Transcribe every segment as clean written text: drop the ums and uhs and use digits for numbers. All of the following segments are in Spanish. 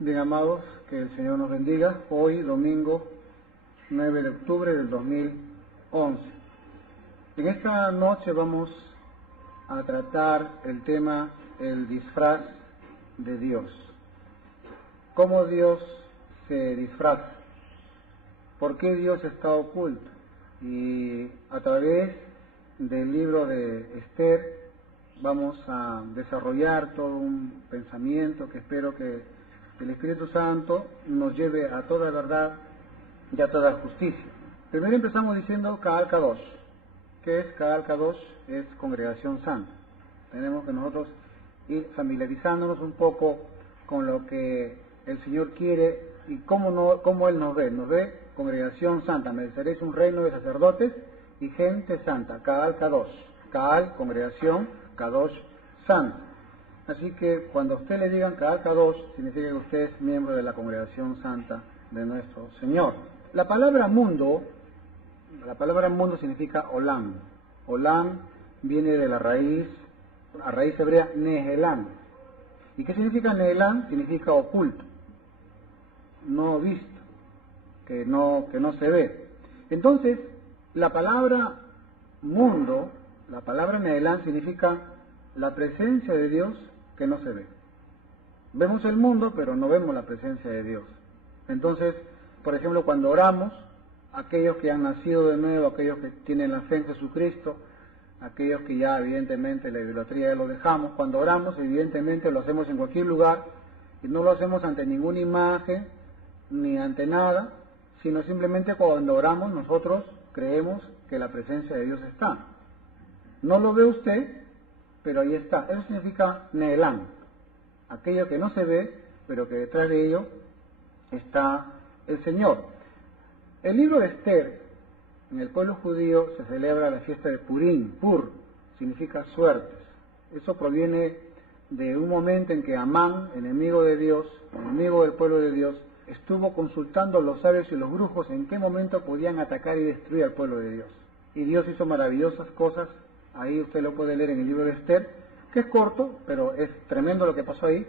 Bien, amados, que el Señor nos bendiga. Hoy, domingo 9 de octubre del 2011. En esta noche vamos a tratar el tema, el disfraz de Dios. ¿Cómo Dios se disfraza? ¿Por qué Dios está oculto? Y a través del libro de Esther vamos a desarrollar todo un pensamiento que espero que el Espíritu Santo nos lleve a toda verdad y a toda justicia. Primero empezamos diciendo Kaal Kadosh. ¿Qué es Kaal Kadosh? Es congregación santa. Tenemos que nosotros ir familiarizándonos un poco con lo que el Señor quiere y cómo Él nos ve. Nos ve congregación santa. Me seréis un reino de sacerdotes y gente santa. Kaal Kadosh. Kaal, congregación, Kadosh, santo. Así que cuando a usted le digan Kaal Kadosh, significa que usted es miembro de la congregación santa de nuestro Señor. La palabra mundo significa Olam. Olam viene de la raíz hebrea Nehelam. ¿Y qué significa Nehelam? Significa oculto, no visto, que no se ve. Entonces, la palabra mundo, la palabra Nehelam significa la presencia de Dios que no se ve. Vemos el mundo, pero no vemos la presencia de Dios. Entonces, por ejemplo, cuando oramos, aquellos que han nacido de nuevo, aquellos que tienen la fe en Jesucristo, aquellos que ya evidentemente la idolatría ya lo dejamos, cuando oramos evidentemente lo hacemos en cualquier lugar y no lo hacemos ante ninguna imagen ni ante nada, sino simplemente cuando oramos nosotros creemos que la presencia de Dios está. No lo ve usted, pero ahí está. Eso significa Nehelam, aquello que no se ve, pero que detrás de ello está el Señor. El libro de Esther, en el pueblo judío se celebra la fiesta de Purim. Pur significa suertes. Eso proviene de un momento en que Amán, enemigo de Dios, enemigo del pueblo de Dios, estuvo consultando a los sabios y los brujos en qué momento podían atacar y destruir al pueblo de Dios. Y Dios hizo maravillosas cosas. Ahí usted lo puede leer en el libro de Esther, que es corto, pero es tremendo lo que pasó ahí.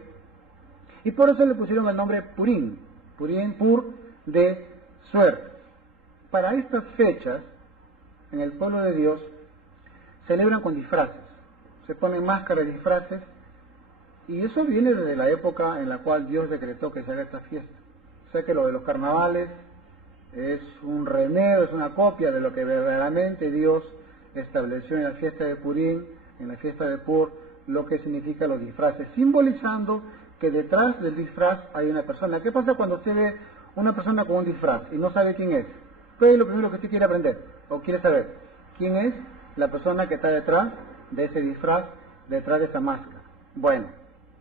Y por eso le pusieron el nombre Purim. Purim, Pur, de suerte. Para estas fechas, en el pueblo de Dios, celebran con disfraces. Se ponen máscaras y disfraces. Y eso viene desde la época en la cual Dios decretó que se haga esta fiesta. O sea que lo de los carnavales es un remedio, es una copia de lo que verdaderamente Dios estableció en la fiesta de Purim, en la fiesta de Pur, lo que significa los disfraces, simbolizando que detrás del disfraz hay una persona. ¿Qué pasa cuando usted ve una persona con un disfraz y no sabe quién es? ¿Qué es lo primero que usted quiere aprender o quiere saber? ¿Quién es la persona que está detrás de ese disfraz, detrás de esa máscara? Bueno,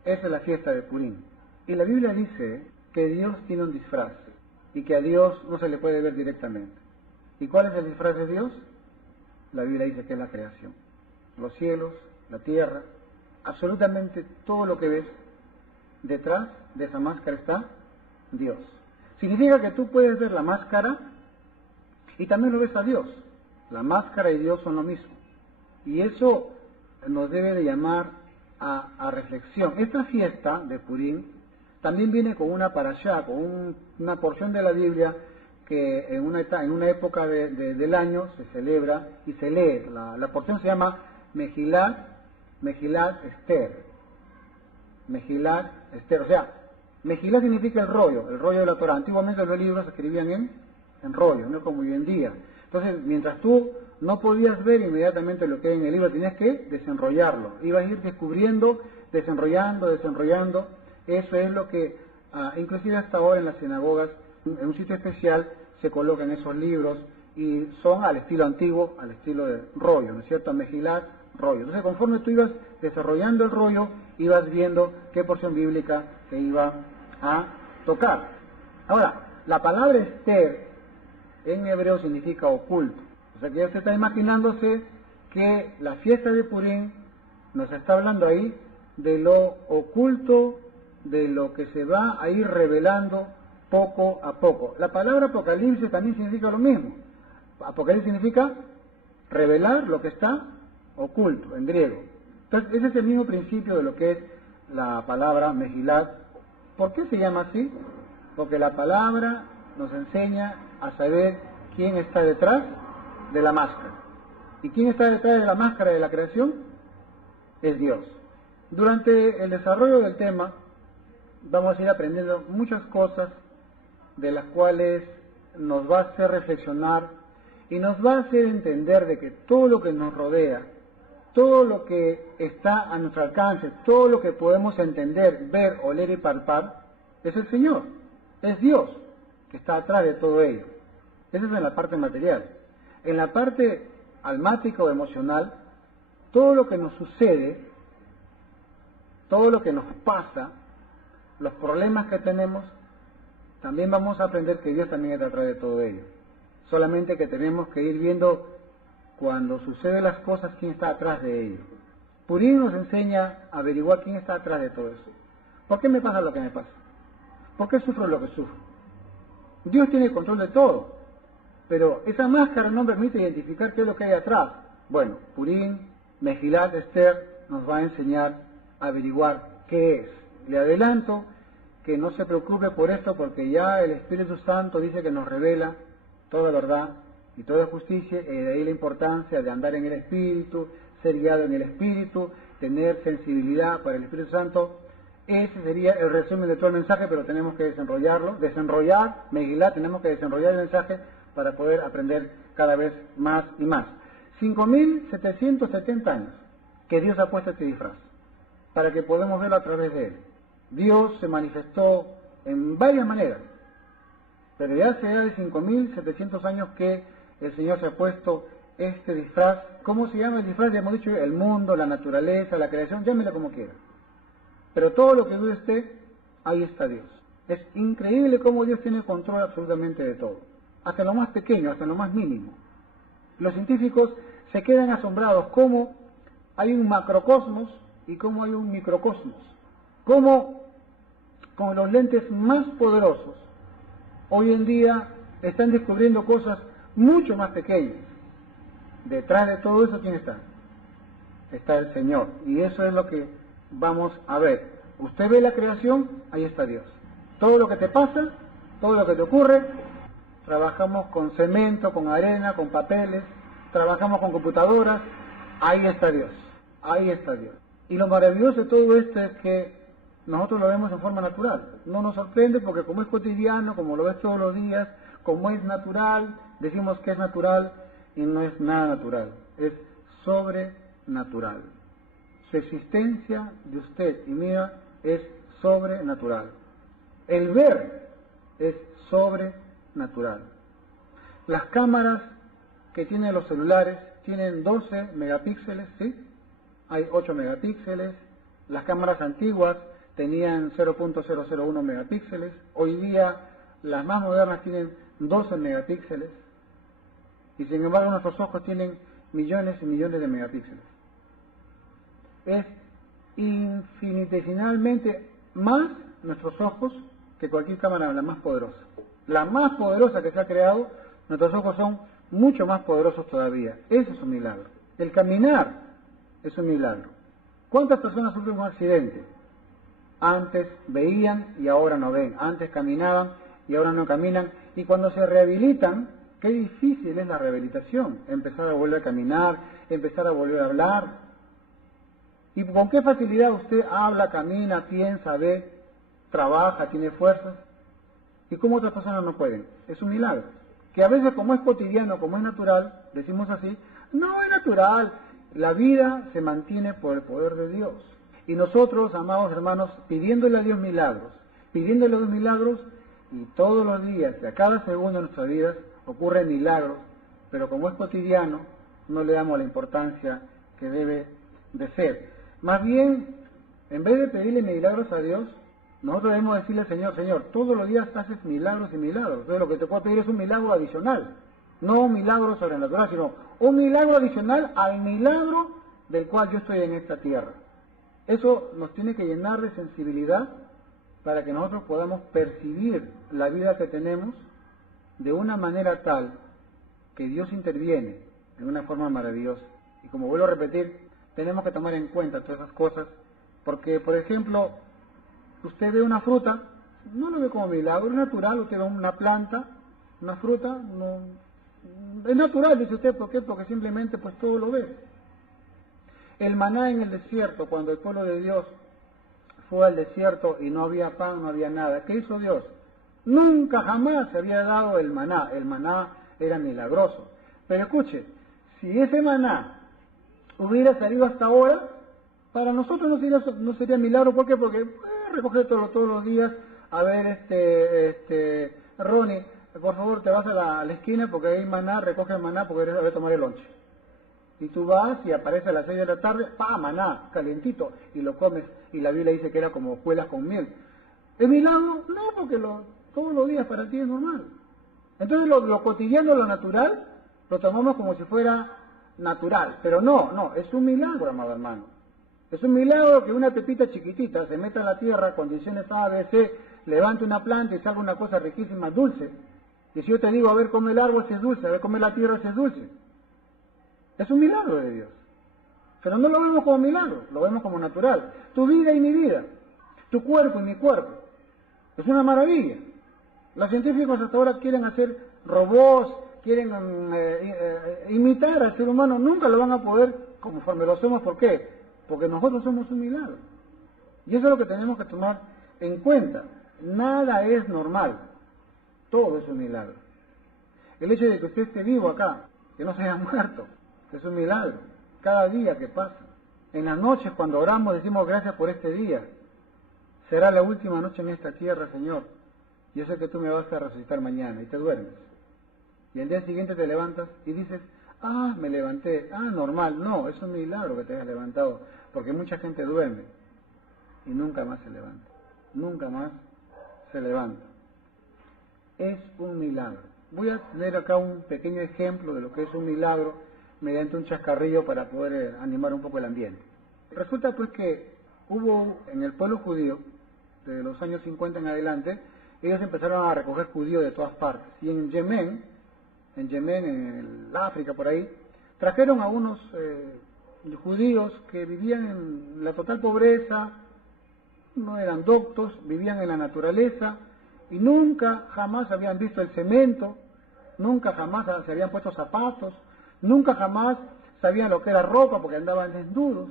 esa es la fiesta de Purim. Y la Biblia dice que Dios tiene un disfraz y que a Dios no se le puede ver directamente. ¿Y cuál es el disfraz de Dios? La Biblia dice que es la creación. Los cielos, la tierra, absolutamente todo lo que ves, detrás de esa máscara está Dios. Significa que tú puedes ver la máscara y también lo ves a Dios. La máscara y Dios son lo mismo. Y eso nos debe de llamar a reflexión. Esta fiesta de Purim también viene con una parashá, con una porción de la Biblia que en una época del año se celebra y se lee. La porción se llama Megilat Esther. Megilat Esther, o sea, Megilat significa el rollo de la Torah. Antiguamente los libros se escribían en rollo, no como hoy en día. Entonces, mientras tú no podías ver inmediatamente lo que hay en el libro, tenías que desenrollarlo. Ibas a ir descubriendo, desenrollando. Eso es lo que, inclusive hasta ahora en las sinagogas, en un sitio especial se colocan esos libros y son al estilo antiguo, al estilo de rollo, ¿no es cierto? Megilat, rollo. Entonces, conforme tú ibas desarrollando el rollo, ibas viendo qué porción bíblica se iba a tocar. Ahora, la palabra Esther en hebreo significa oculto. O sea que ya se está imaginándose que la fiesta de Purim nos está hablando ahí de lo oculto, de lo que se va a ir revelando poco a poco. La palabra Apocalipsis también significa lo mismo. Apocalipsis significa revelar lo que está oculto, en griego. Entonces, ese es el mismo principio de lo que es la palabra Megilat ¿Por qué se llama así? Porque la palabra nos enseña a saber quién está detrás de la máscara. ¿Y quién está detrás de la máscara de la creación? Es Dios. Durante el desarrollo del tema vamos a ir aprendiendo muchas cosas de las cuales nos va a hacer reflexionar y nos va a hacer entender de que todo lo que nos rodea, todo lo que está a nuestro alcance, todo lo que podemos entender, ver, oler y palpar, es el Señor, es Dios que está atrás de todo ello. Eso es en la parte material. En la parte almática o emocional, todo lo que nos sucede, todo lo que nos pasa, los problemas que tenemos, también vamos a aprender que Dios también está atrás de todo ello. Solamente que tenemos que ir viendo cuando suceden las cosas quién está atrás de ello. Purín nos enseña a averiguar quién está atrás de todo eso. ¿Por qué me pasa lo que me pasa? ¿Por qué sufro lo que sufro? Dios tiene control de todo, pero esa máscara no permite identificar qué es lo que hay atrás. Bueno, Purín, Mejilat, Esther nos va a enseñar a averiguar qué es. Le adelanto que no se preocupe por esto porque ya el Espíritu Santo dice que nos revela toda verdad y toda justicia, y de ahí la importancia de andar en el Espíritu, ser guiado en el Espíritu, tener sensibilidad para el Espíritu Santo. Ese sería el resumen de todo el mensaje, pero tenemos que desenrollar Megilat, tenemos que desenrollar el mensaje para poder aprender cada vez más y más. 5.770 años que Dios ha puesto este disfraz, para que podamos verlo a través de él. Dios se manifestó en varias maneras, pero ya hace de 5.700 años que el Señor se ha puesto este disfraz. ¿Cómo se llama el disfraz? Ya hemos dicho, el mundo, la naturaleza, la creación, llámela como quiera. Pero todo lo que ve usted, ahí está Dios. Es increíble cómo Dios tiene control absolutamente de todo, hasta lo más pequeño, hasta lo más mínimo. Los científicos se quedan asombrados cómo hay un macrocosmos y cómo hay un microcosmos. Cómo con los lentes más poderosos hoy en día están descubriendo cosas mucho más pequeñas. Detrás de todo eso, ¿quién está? Está el Señor. Y eso es lo que vamos a ver. Usted ve la creación, ahí está Dios. Todo lo que te pasa, todo lo que te ocurre, trabajamos con cemento, con arena, con papeles, trabajamos con computadoras, ahí está Dios. Ahí está Dios. Y lo maravilloso de todo esto es que nosotros lo vemos en forma natural. No nos sorprende porque como es cotidiano, como lo ves todos los días, como es natural, decimos que es natural y no es nada natural. Es sobrenatural. Su existencia de usted y mía es sobrenatural. El ver es sobrenatural. Las cámaras que tienen los celulares tienen 12 megapíxeles, ¿sí? Hay 8 megapíxeles. Las cámaras antiguas tenían 0.001 megapíxeles. Hoy día las más modernas tienen 12 megapíxeles. Y sin embargo nuestros ojos tienen millones y millones de megapíxeles. Es infinitesimalmente más nuestros ojos que cualquier cámara, la más poderosa. La más poderosa que se ha creado, nuestros ojos son mucho más poderosos todavía. Eso es un milagro. El caminar es un milagro. ¿Cuántas personas sufren un accidente? Antes veían y ahora no ven. Antes caminaban y ahora no caminan. Y cuando se rehabilitan, qué difícil es la rehabilitación. Empezar a volver a caminar, empezar a volver a hablar. ¿Y con qué facilidad usted habla, camina, piensa, ve, trabaja, tiene fuerzas? ¿Y cómo otras personas no pueden? Es un milagro. Que a veces como es cotidiano, como es natural, decimos así, no es natural. La vida se mantiene por el poder de Dios. Y nosotros, amados hermanos, pidiéndole a Dios milagros, y todos los días, y a cada segundo de nuestras vidas, ocurren milagros, pero como es cotidiano, no le damos la importancia que debe de ser. Más bien, en vez de pedirle milagros a Dios, nosotros debemos decirle al Señor, Señor, todos los días haces milagros y milagros. Entonces lo que te puedo pedir es un milagro adicional. No un milagro sobrenatural, sino un milagro adicional al milagro del cual yo estoy en esta tierra. Eso nos tiene que llenar de sensibilidad para que nosotros podamos percibir la vida que tenemos de una manera tal que Dios interviene de una forma maravillosa. Y como vuelvo a repetir, tenemos que tomar en cuenta todas esas cosas, porque, por ejemplo, Usted ve una fruta, no lo ve como milagro, es natural. Usted ve una planta, una fruta, no, es natural, dice usted. ¿Por qué? Porque simplemente pues todo lo ve. El maná en el desierto, cuando el pueblo de Dios fue al desierto y no había pan, no había nada, ¿qué hizo Dios? Nunca jamás se había dado el maná era milagroso. Pero escuche, si ese maná hubiera salido hasta ahora, para nosotros no sería milagro. ¿Por qué? Porque recoger todos los días. A ver, Ronnie, por favor te vas a la esquina porque hay maná, recoge el maná porque voy a tomar el lonche. Y tú vas y aparece a las 6 de la tarde, ¡pa! Maná, calientito, y lo comes. Y la Biblia dice que era como hojuelas con miel. ¿Es milagro? No, porque todos los días para ti es normal. Entonces lo cotidiano, lo natural, lo tomamos como si fuera natural. Pero no, es un milagro, amado hermano. Es un milagro que una pepita chiquitita se meta en la tierra, condiciones A, B, C, levante una planta y salga una cosa riquísima, dulce. Y si yo te digo, a ver, come el árbol si es dulce, a ver, come la tierra si es dulce. Es un milagro de Dios. Pero no lo vemos como milagro, lo vemos como natural. Tu vida y mi vida, tu cuerpo y mi cuerpo. Es una maravilla. Los científicos hasta ahora quieren hacer robots, quieren imitar al ser humano. Nunca lo van a poder conforme lo somos. ¿Por qué? Porque nosotros somos un milagro. Y eso es lo que tenemos que tomar en cuenta. Nada es normal. Todo es un milagro. El hecho de que usted esté vivo acá, que no se haya muerto, es un milagro. Cada día que pasa. En las noches cuando oramos decimos gracias por este día. Será la última noche en esta tierra, Señor. Yo sé que tú me vas a resucitar mañana, y te duermes. Y el día siguiente te levantas y dices, me levanté, normal. No, es un milagro que te hayas levantado, porque mucha gente duerme y nunca más se levanta. Nunca más se levanta. Es un milagro. Voy a tener acá un pequeño ejemplo de lo que es un milagro mediante un chascarrillo para poder animar un poco el ambiente. Resulta pues que hubo en el pueblo judío, de los años 50 en adelante, ellos empezaron a recoger judíos de todas partes. Y en Yemen, en el África por ahí, trajeron a unos judíos que vivían en la total pobreza, no eran doctos, vivían en la naturaleza y nunca jamás habían visto el cemento, nunca jamás se habían puesto zapatos, nunca jamás sabían lo que era ropa porque andaban desnudos.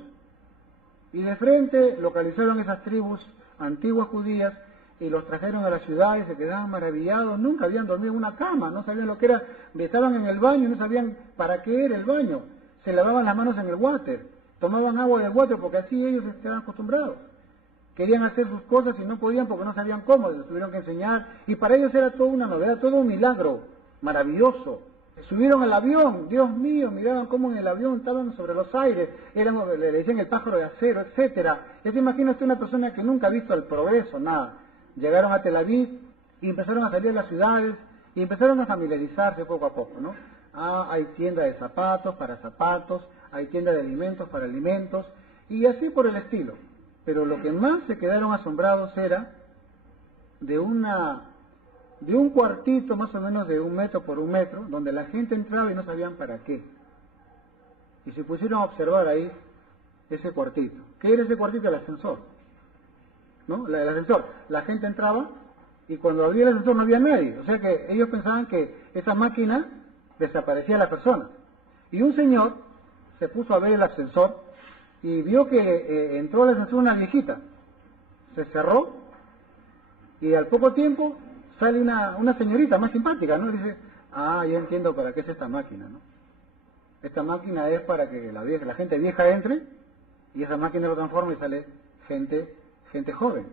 Y de frente localizaron esas tribus antiguas judías y los trajeron a la ciudad y se quedaban maravillados. Nunca habían dormido en una cama, no sabían lo que era. Estaban en el baño y no sabían para qué era el baño. Se lavaban las manos en el water, tomaban agua del water porque así ellos estaban acostumbrados. Querían hacer sus cosas y no podían porque no sabían cómo, les tuvieron que enseñar. Y para ellos era toda una novedad, todo un milagro maravilloso. Subieron al avión, Dios mío, miraban cómo en el avión estaban sobre los aires, le decían el pájaro de acero, etcétera. Ya se imagina usted una persona que nunca ha visto el progreso, nada. Llegaron a Tel Aviv y empezaron a salir a las ciudades y empezaron a familiarizarse poco a poco, ¿no? Hay tienda de zapatos para zapatos, hay tienda de alimentos para alimentos, y así por el estilo. Pero lo que más se quedaron asombrados era de un cuartito más o menos de 1 metro por 1 metro, donde la gente entraba y no sabían para qué. Y se pusieron a observar ahí ese cuartito. ¿Qué era ese cuartito? El ascensor, ¿no? El ascensor. La gente entraba y cuando abría el ascensor no había nadie. O sea que ellos pensaban que esa máquina desaparecía la persona. Y un señor se puso a ver el ascensor y vio que entró al ascensor una viejita. Se cerró y al poco tiempo sale una señorita más simpática, ¿no? Y dice, ya entiendo para qué es esta máquina, ¿no? Esta máquina es para que la gente vieja entre y esa máquina lo transforma y sale gente joven.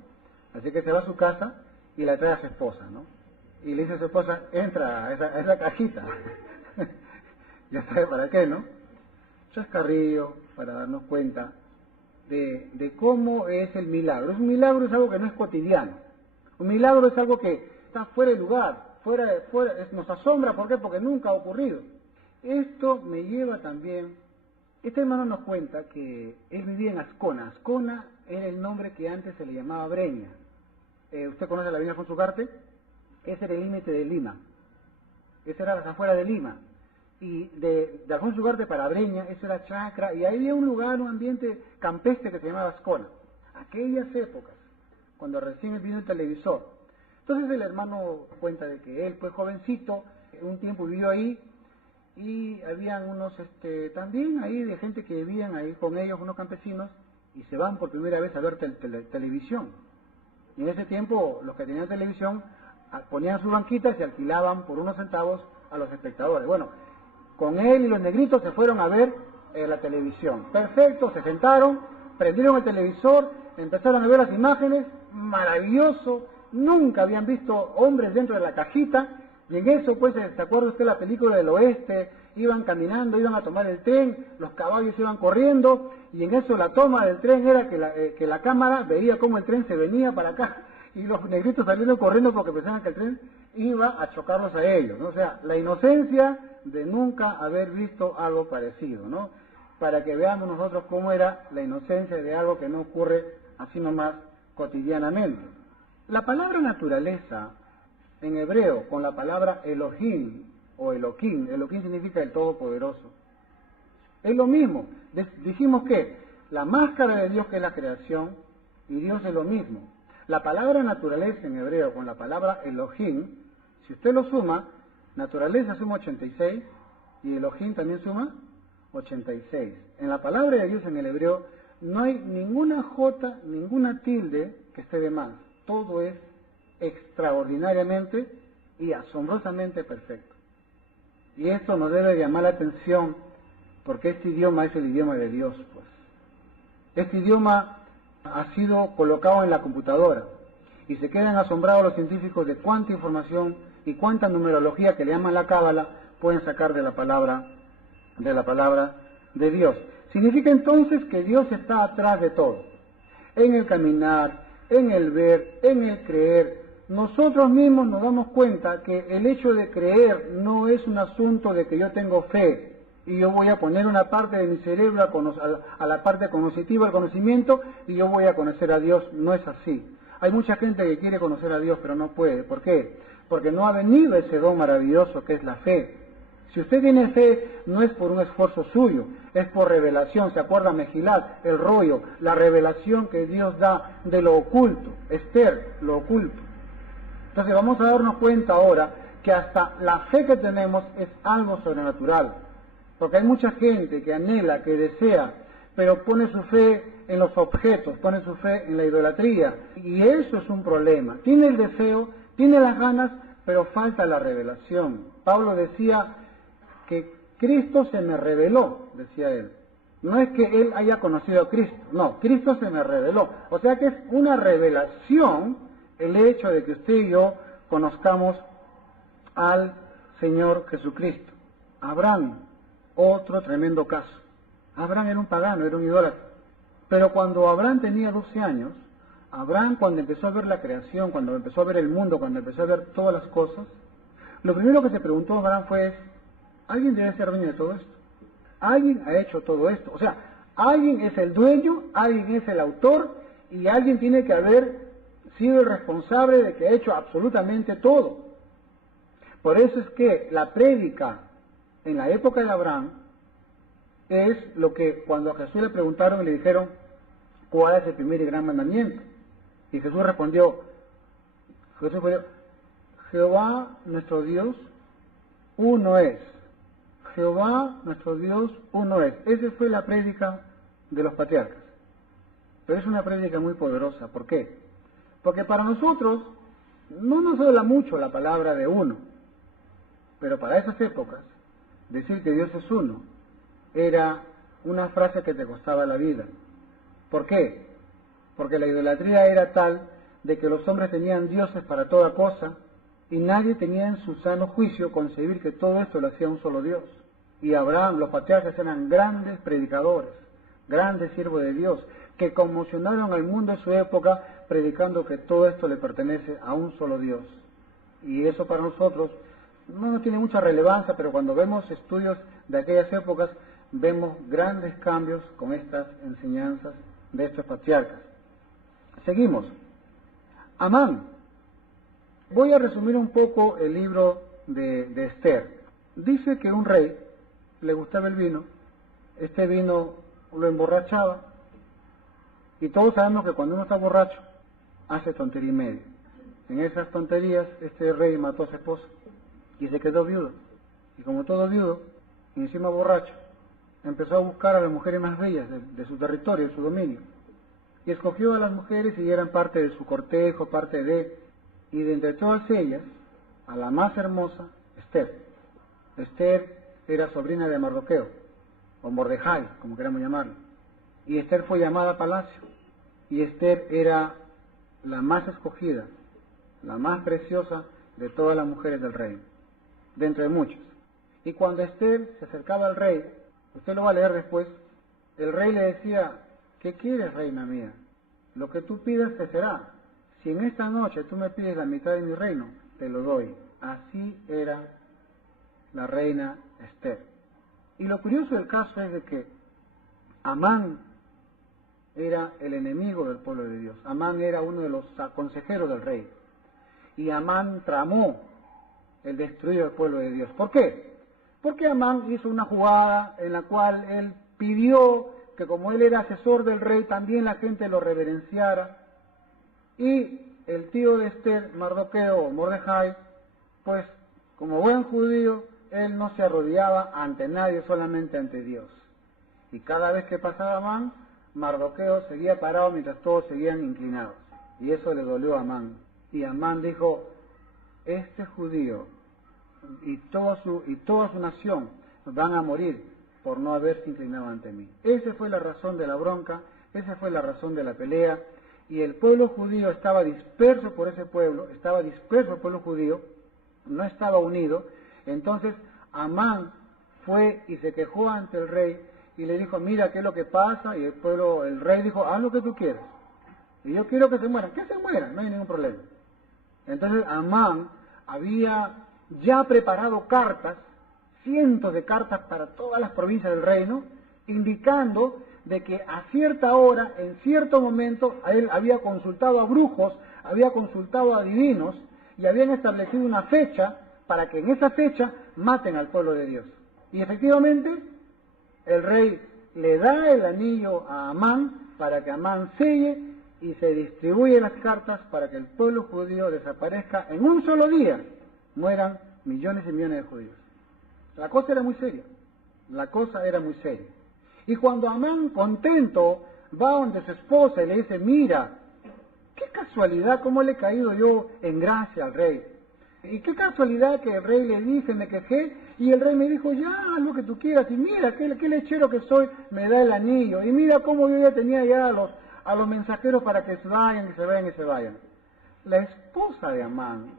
Así que se va a su casa y la trae a su esposa, ¿no? Y le dice a su esposa, entra a esa cajita. Ya sabe para qué, ¿no? Chascarrillo para darnos cuenta de cómo es el milagro. Un milagro es algo que no es cotidiano. Un milagro es algo que está fuera de lugar, nos asombra. ¿Por qué? Porque nunca ha ocurrido. Esto me lleva también, este hermano nos cuenta que él vivía en Ascona. Ascona era el nombre que antes se le llamaba Breña. ¿Usted conoce la avenida Alfonso Ugarte? Ese era el límite de Lima. Esa era las afueras de Lima. Y de Alfonso Ugarte para Breña, eso era chacra, y ahí había un lugar, un ambiente campestre que se llamaba Ascona. Aquellas épocas, cuando recién vino el televisor. Entonces el hermano cuenta de que él, pues jovencito, un tiempo vivió ahí y habían unos, también ahí de gente que vivían ahí con ellos, unos campesinos, y se van por primera vez a ver televisión. Y en ese tiempo los que tenían televisión ponían sus banquitas y alquilaban por unos centavos a los espectadores. Bueno, con él y los negritos se fueron a ver la televisión. Perfecto, se sentaron, prendieron el televisor, empezaron a ver las imágenes, maravilloso, nunca habían visto hombres dentro de la cajita, y en eso, pues, ¿se acuerda usted la película del oeste? Iban caminando, iban a tomar el tren, los caballos iban corriendo, y en eso la toma del tren era que la cámara veía cómo el tren se venía para acá, y los negritos salieron corriendo porque pensaban que el tren iba a chocarlos a ellos, ¿no? O sea, la inocencia de nunca haber visto algo parecido, ¿no? Para que veamos nosotros cómo era la inocencia de algo que no ocurre así nomás cotidianamente. La palabra naturaleza en hebreo con la palabra Elohim o Elohim, Elohim significa el Todopoderoso, es lo mismo. Dijimos que la máscara de Dios, que es la creación, y Dios es lo mismo. La palabra naturaleza en hebreo con la palabra Elohim, si usted lo suma, naturaleza suma 86 y Elohim también suma 86. En la palabra de Dios en el hebreo no hay ninguna jota, ninguna tilde que esté de más. Todo es extraordinariamente y asombrosamente perfecto. Y esto nos debe llamar la atención porque este idioma es el idioma de Dios, pues. Este idioma ha sido colocado en la computadora y se quedan asombrados los científicos de cuánta información y cuánta numerología que le llaman la cábala pueden sacar de la palabra de Dios. Significa entonces que Dios está atrás de todo, en el caminar, en el ver, en el creer. Nosotros mismos nos damos cuenta que el hecho de creer no es un asunto de que yo tengo fe y yo voy a poner una parte de mi cerebro a la parte cognitiva, al conocimiento, y yo voy a conocer a Dios. No es así. Hay mucha gente que quiere conocer a Dios pero no puede. ¿Por qué? Porque no ha venido ese don maravilloso que es la fe. Si usted tiene fe, no es por un esfuerzo suyo, es por revelación. ¿Se acuerda Mejilat, el rollo, la revelación que Dios da de lo oculto? Esther, lo oculto. Entonces vamos a darnos cuenta ahora que hasta la fe que tenemos es algo sobrenatural. Porque hay mucha gente que anhela, que desea, pero pone su fe en los objetos, pone su fe en la idolatría. Y eso es un problema. Tiene el deseo, tiene las ganas, pero falta la revelación. Pablo decía que Cristo se me reveló, decía él. No es que él haya conocido a Cristo, no, Cristo se me reveló. O sea que es una revelación el hecho de que usted y yo conozcamos al Señor Jesucristo. Abraham, otro tremendo caso. Abraham era un pagano, era un idólatra. Pero cuando Abraham tenía 12 años, Abraham, cuando empezó a ver la creación, cuando empezó a ver el mundo, cuando empezó a ver todas las cosas, lo primero que se preguntó Abraham fue: ¿alguien debe ser dueño de todo esto? ¿Alguien ha hecho todo esto? O sea, alguien es el dueño, alguien es el autor, y alguien tiene que haber sido el responsable de que ha hecho absolutamente todo. Por eso es que la prédica en la época de Abraham es lo que cuando a Jesús le preguntaron y le dijeron ¿cuál es el primer y gran mandamiento? Y Jesús respondió, Jehová nuestro Dios uno es. Jehová nuestro Dios uno es. Esa fue la prédica de los patriarcas. Pero es una prédica muy poderosa. ¿Por qué? Porque para nosotros no nos habla mucho la palabra de uno. Pero para esas épocas, decir que Dios es uno era una frase que te costaba la vida. ¿Por qué? Porque la idolatría era tal de que los hombres tenían dioses para toda cosa y nadie tenía en su sano juicio concebir que todo esto lo hacía un solo Dios. Y Abraham, los patriarcas eran grandes predicadores, grandes siervos de Dios, que conmocionaron al mundo en su época predicando que todo esto le pertenece a un solo Dios. Y eso para nosotros no tiene mucha relevancia, pero cuando vemos estudios de aquellas épocas, vemos grandes cambios con estas enseñanzas de estos patriarcas. Seguimos. Amán. Voy a resumir un poco el libro de Esther. Dice que un rey le gustaba el vino, este vino lo emborrachaba, y todos sabemos que cuando uno está borracho, hace tontería y media. En esas tonterías, este rey mató a su esposa y se quedó viudo. Y como todo viudo, y encima borracho, empezó a buscar a las mujeres más bellas de su territorio, de su dominio. Y escogió a las mujeres y eran parte de su cortejo, parte de... Y de entre todas ellas, a la más hermosa, Esther. Esther era sobrina de Mardoqueo, o Mordejai, como queramos llamarlo. Y Esther fue llamada a palacio. Y Esther era la más escogida, la más preciosa de todas las mujeres del reino, dentro de muchos. Y cuando Esther se acercaba al rey, usted lo va a leer después, el rey le decía, ¿qué quieres, reina mía? Lo que tú pidas te será. Si en esta noche tú me pides la mitad de mi reino, te lo doy. Así era la reina Esther. Y lo curioso del caso es de que Amán era el enemigo del pueblo de Dios. Amán era uno de los consejeros del rey. Y Amán tramó el destruir al pueblo de Dios. ¿Por qué? Porque Amán hizo una jugada en la cual él pidió que como él era asesor del rey, también la gente lo reverenciara. Y el tío de Esther, Mardoqueo o Mordejai, pues como buen judío, él no se arrodillaba ante nadie, solamente ante Dios. Y cada vez que pasaba Amán, Mardoqueo seguía parado mientras todos seguían inclinados. Y eso le dolió a Amán. Y Amán dijo, este judío y toda su nación van a morir por no haberse inclinado ante mí. Esa fue la razón de la bronca, esa fue la razón de la pelea. Y el pueblo judío estaba disperso por ese pueblo, estaba disperso el pueblo judío, no estaba unido. Entonces Amán fue y se quejó ante el rey y le dijo, mira qué es lo que pasa. Y el rey dijo, haz lo que tú quieras. Y yo quiero que se mueran. Que se mueran, no hay ningún problema. Entonces Amán había ya preparado cartas, cientos de cartas para todas las provincias del reino, indicando de que a cierta hora, en cierto momento, él había consultado a brujos, había consultado a adivinos, y habían establecido una fecha para que en esa fecha maten al pueblo de Dios. Y efectivamente, el rey le da el anillo a Amán para que Amán selle y se distribuye las cartas para que el pueblo judío desaparezca en un solo día, mueran millones y millones de judíos. La cosa era muy seria, la cosa era muy seria. Y cuando Amán, contento, va donde su esposa y le dice, mira, qué casualidad, cómo le he caído yo en gracia al rey. Y qué casualidad que el rey le dice, me quejé, y el rey me dijo, ya, haz lo que tú quieras, y mira, qué lechero que soy, me da el anillo, y mira cómo yo ya tenía ya a los mensajeros para que se vayan, que se vayan, que se vayan. La esposa de Amán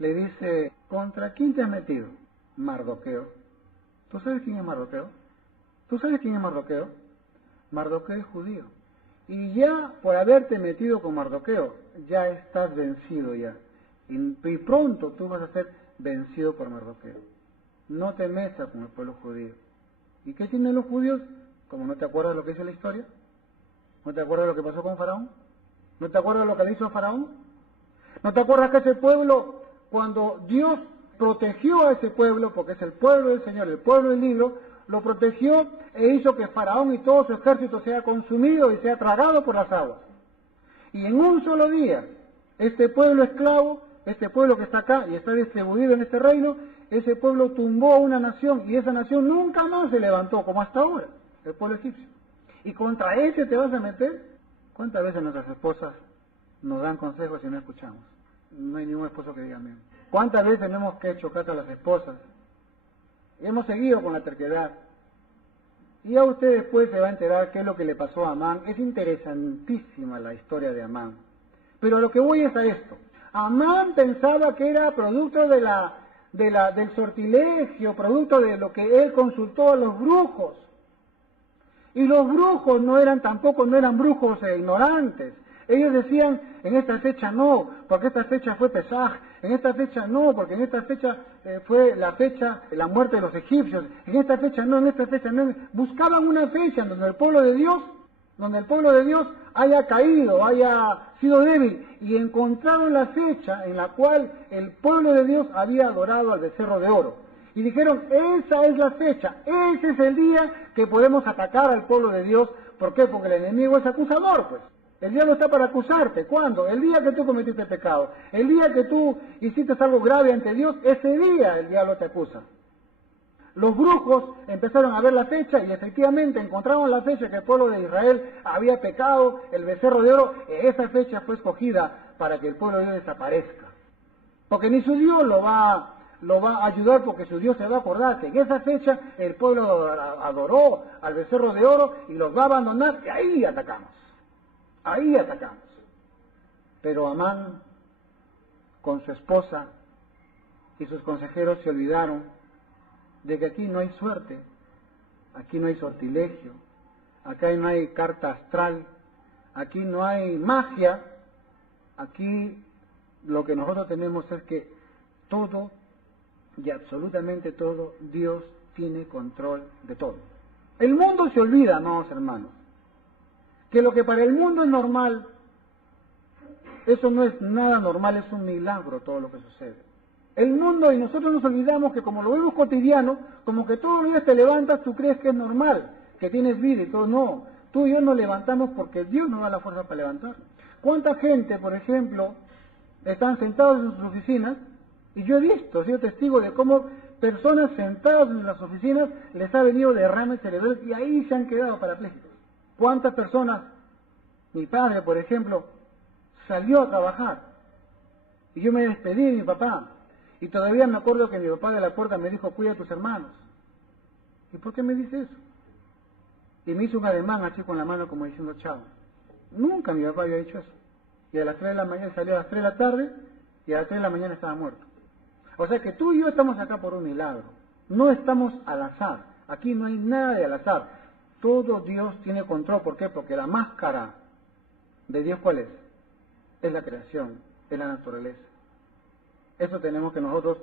le dice, ¿contra quién te has metido? Mardoqueo. ¿Tú sabes quién es Mardoqueo? ¿Tú sabes quién es Mardoqueo? Mardoqueo es judío. Y ya por haberte metido con Mardoqueo, ya estás vencido ya. Y pronto tú vas a ser vencido por Mardoqueo. No te metas con el pueblo judío. ¿Y qué tienen los judíos? Como no te acuerdas lo que hizo la historia. ¿No te acuerdas lo que pasó con Faraón? ¿No te acuerdas lo que le hizo a Faraón? ¿No te acuerdas que ese pueblo, cuando Dios protegió a ese pueblo, porque es el pueblo del Señor, el pueblo del libro, lo protegió e hizo que Faraón y todo su ejército sea consumido y sea tragado por las aguas? Y en un solo día, este pueblo esclavo, este pueblo que está acá y está distribuido en este reino, ese pueblo tumbó a una nación y esa nación nunca más se levantó como hasta ahora, el pueblo egipcio. ¿Y contra ese te vas a meter? ¿Cuántas veces nuestras esposas nos dan consejos y no escuchamos? No hay ningún esposo que diga amén. ¿Cuántas veces no hemos hecho caso a las esposas? Y hemos seguido con la terquedad. Y ya usted después se va a enterar qué es lo que le pasó a Amán. Es interesantísima la historia de Amán. Pero lo que voy es a esto. Amán pensaba que era producto del sortilegio, producto de lo que él consultó a los brujos. Y los brujos no eran brujos ignorantes. Ellos decían, en esta fecha no, porque esta fecha fue Pesaj, en esta fecha no, porque en esta fecha fue la fecha de la muerte de los egipcios, en esta fecha no, en esta fecha no. Buscaban una fecha en donde el pueblo de Dios haya caído, haya sido débil, y encontraron la fecha en la cual el pueblo de Dios había adorado al becerro de oro. Y dijeron, esa es la fecha, ese es el día que podemos atacar al pueblo de Dios. ¿Por qué? Porque el enemigo es acusador, pues. El diablo está para acusarte. ¿Cuándo? El día que tú cometiste pecado. El día que tú hiciste algo grave ante Dios, ese día el diablo te acusa. Los brujos empezaron a ver la fecha y efectivamente encontraron la fecha que el pueblo de Israel había pecado, el becerro de oro. Esa fecha fue escogida para que el pueblo de Dios desaparezca. Porque ni su Dios lo va a ayudar, porque su Dios se va a acordar que en esa fecha el pueblo adoró al becerro de oro y los va a abandonar y ahí atacamos. Ahí atacamos. Pero Amán con su esposa y sus consejeros se olvidaron de que aquí no hay suerte, aquí no hay sortilegio, acá no hay carta astral, aquí no hay magia, aquí lo que nosotros tenemos es que todo y absolutamente todo, Dios tiene control de todo. El mundo se olvida, amados hermanos, que lo que para el mundo es normal, eso no es nada normal, es un milagro todo lo que sucede. El mundo, y nosotros nos olvidamos que como lo vemos cotidiano, como que todos los días te levantas, tú crees que es normal, que tienes vida y todo. No, tú y yo nos levantamos porque Dios nos da la fuerza para levantar. ¿Cuánta gente, por ejemplo, están sentados en sus oficinas? Y yo he visto, he sido testigo de cómo personas sentadas en las oficinas les ha venido derrame cerebral y ahí se han quedado parapléjicos. ¿Cuántas personas? Mi padre, por ejemplo, salió a trabajar y yo me despedí de mi papá. Y todavía me acuerdo que mi papá de la puerta me dijo, cuida a tus hermanos. ¿Y por qué me dice eso? Y me hizo un ademán así con la mano como diciendo chao. Nunca mi papá había dicho eso. Y a las 3 de la mañana salió a las 3 de la tarde y a las 3 de la mañana estaba muerto. O sea que tú y yo estamos acá por un milagro. No estamos al azar. Aquí no hay nada de al azar. Todo Dios tiene control. ¿Por qué? Porque la máscara de Dios, ¿cuál es? Es la creación, es la naturaleza. Eso tenemos que nosotros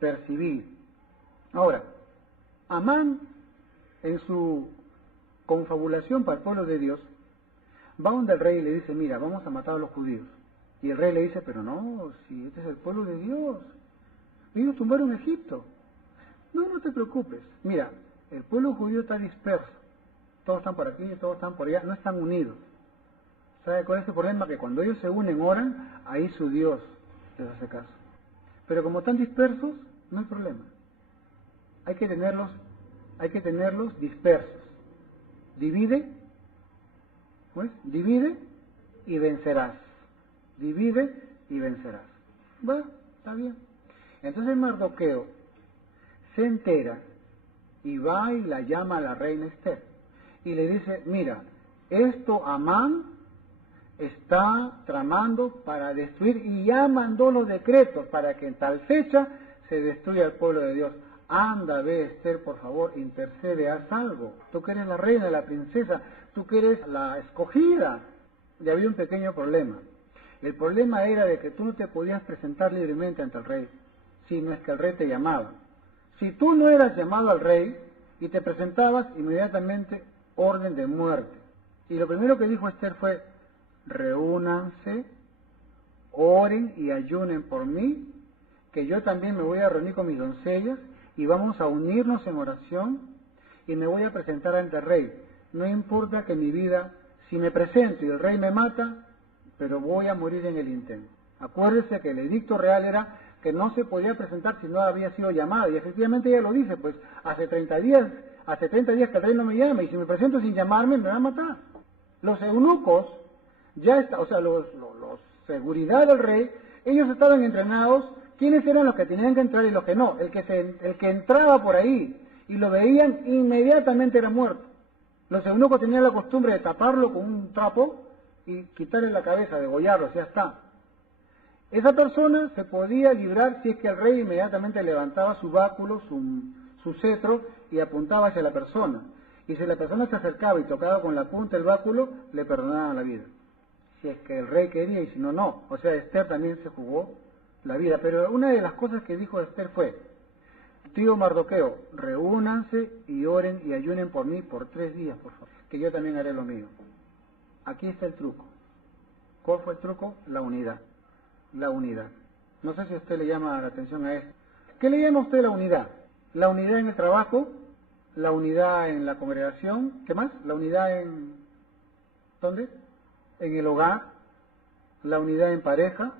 percibir. Ahora, Amán, en su confabulación para el pueblo de Dios, va donde el rey y le dice, mira, vamos a matar a los judíos. Y el rey le dice, pero no, si este es el pueblo de Dios. Ellos tumbaron Egipto. No, no te preocupes. Mira, el pueblo judío está disperso. Todos están por aquí, todos están por allá, no están unidos. ¿Sabe cuál es el problema? Que cuando ellos se unen, oran, ahí su Dios les hace caso. Pero como están dispersos, no hay problema. Hay que tenerlos dispersos. Divide, ¿pues? Divide y vencerás. Divide y vencerás. Bueno, está bien. Entonces Mardoqueo se entera y va y la llama a la reina Esther. Y le dice, mira, esto Amán está tramando para destruir y ya mandó los decretos para que en tal fecha se destruya el pueblo de Dios. Anda, ve Esther, por favor, intercede, haz algo. Tú que eres la reina, la princesa, tú que eres la escogida. Y había un pequeño problema. El problema era de que tú no te podías presentar libremente ante el rey, si no es que el rey te llamaba. Si tú no eras llamado al rey y te presentabas, inmediatamente orden de muerte. Y lo primero que dijo Esther fue, reúnanse, oren y ayunen por mí, que yo también me voy a reunir con mis doncellas y vamos a unirnos en oración y me voy a presentar ante el rey. No importa que mi vida, si me presento y el rey me mata, pero voy a morir en el intento. Acuérdese que el edicto real era que no se podía presentar si no había sido llamado, y efectivamente ella lo dice, pues hace 30 días que el rey no me llama, y si me presento sin llamarme me va a matar. Los eunucos, los seguridad del rey, ellos estaban entrenados, quiénes eran los que tenían que entrar y los que no. El que entraba por ahí y lo veían, inmediatamente era muerto. Los eunucos tenían la costumbre de taparlo con un trapo y quitarle la cabeza, degollarlo, ya está. Esa persona se podía librar si es que el rey inmediatamente levantaba su báculo, su cetro y apuntaba hacia la persona. Y si la persona se acercaba y tocaba con la punta el báculo, le perdonaban la vida. Si es que el rey quería y si no, no. O sea, Esther también se jugó la vida. Pero una de las cosas que dijo Esther fue, tío Mardoqueo, reúnanse y oren y ayunen por mí por 3 días, por favor, que yo también haré lo mío. Aquí está el truco. ¿Cuál fue el truco? La unidad. La unidad. No sé si a usted le llama la atención a esto. ¿Qué le llama a usted la unidad? La unidad en el trabajo, la unidad en la congregación, ¿qué más? La unidad en... ¿dónde? en el hogar, la unidad en pareja.